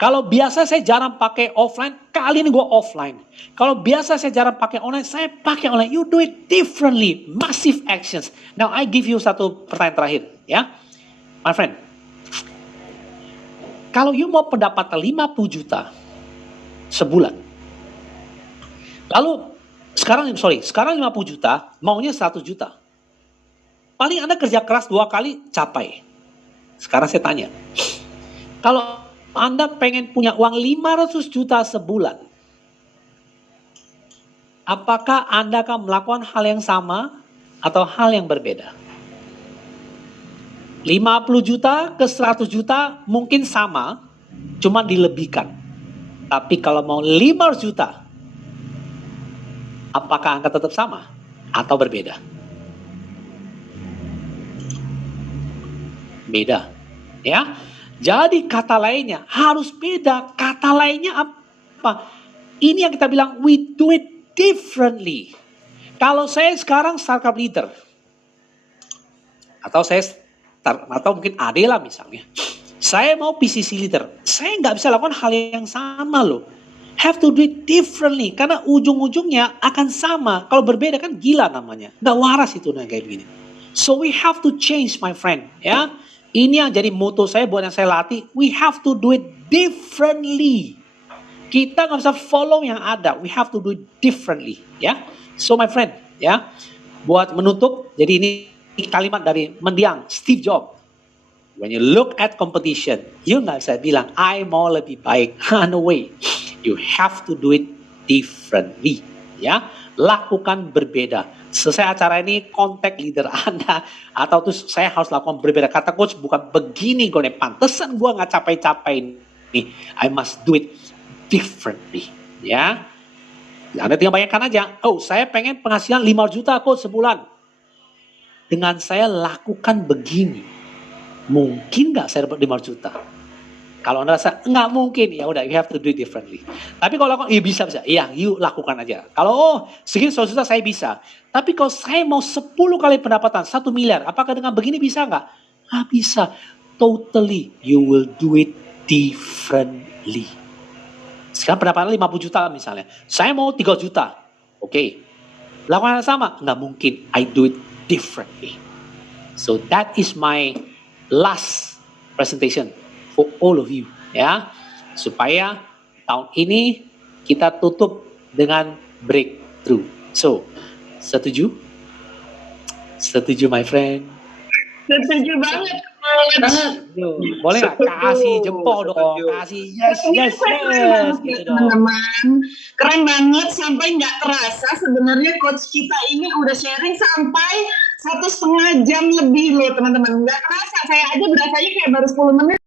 Kalau biasa saya jarang pakai offline, kali ini gue offline. Kalau biasa saya jarang pakai online, saya pakai online. You do it differently. Massive actions. Now I give you satu pertanyaan terakhir, ya. My friend, kalau you mau pendapatan 50 juta sebulan, lalu sekarang 50 juta, maunya 100 juta. Paling Anda kerja keras 2 kali, capai. Sekarang saya tanya, kalau Anda pengen punya uang 500 juta sebulan, apakah Anda akan melakukan hal yang sama atau hal yang berbeda? 50 juta ke 100 juta mungkin sama, cuma dilebihkan. Tapi kalau mau 500 juta, apakah angka tetap sama atau berbeda? Beda, ya. Jadi kata lainnya harus beda. Kata lainnya apa? Ini yang kita bilang we do it differently. Kalau saya sekarang startup leader, atau mungkin Adela misalnya, saya mau PCC leader, saya nggak bisa lakukan hal yang sama loh. Have to do it differently, karena ujung-ujungnya akan sama. Kalau berbeda kan gila namanya, nggak waras itu kayak begini. So we have to change, my friend, ya. Ini yang jadi moto saya buat yang saya latih. We have to do it differently. Kita nggak bisa follow yang ada. We have to do it differently, ya. So my friend, ya. Buat menutup, jadi ini kalimat dari mendiang Steve Jobs. When you look at competition, you nggak bisa bilang, I mau lebih baik. No way. You have to do it differently, ya. Lakukan berbeda. Selesai acara ini, kontak leader Anda, atau tuh saya harus lakukan berbeda. Kata coach, bukan begini gue nih, pantesan gue nggak capai-capai nih. I must do it differently, ya. Anda tinggal bayangkan aja, oh saya pengen penghasilan 5 juta coach sebulan. Dengan saya lakukan begini, mungkin nggak saya dapat 5 juta? Kalau Anda rasa nggak mungkin, ya udah, you have to do it differently. Tapi kalau lakukan, iya bisa, iya, you lakukan aja. Kalau segini 100 juta saya bisa. Tapi kalau saya mau 10 kali pendapatan, 1 miliar, apakah dengan begini bisa nggak? Nggak bisa. Totally, you will do it differently. Sekarang pendapatan 50 juta misalnya. Saya mau 3 juta. Oke. Lakukan hal sama? Nggak mungkin. I do it differently. So that is my last presentation for all of you, ya, supaya tahun ini kita tutup dengan breakthrough. So, setuju? Setuju, my friend? Setuju banget. Boleh nggak kasih jempol dong? Kasih yes, Keren gitu dong. teman-teman. Keren banget, sampai nggak terasa sebenarnya coach kita ini udah sharing sampai 1,5 jam lebih loh teman-teman. Nggak terasa, saya aja berasanya kayak baru 10 menit.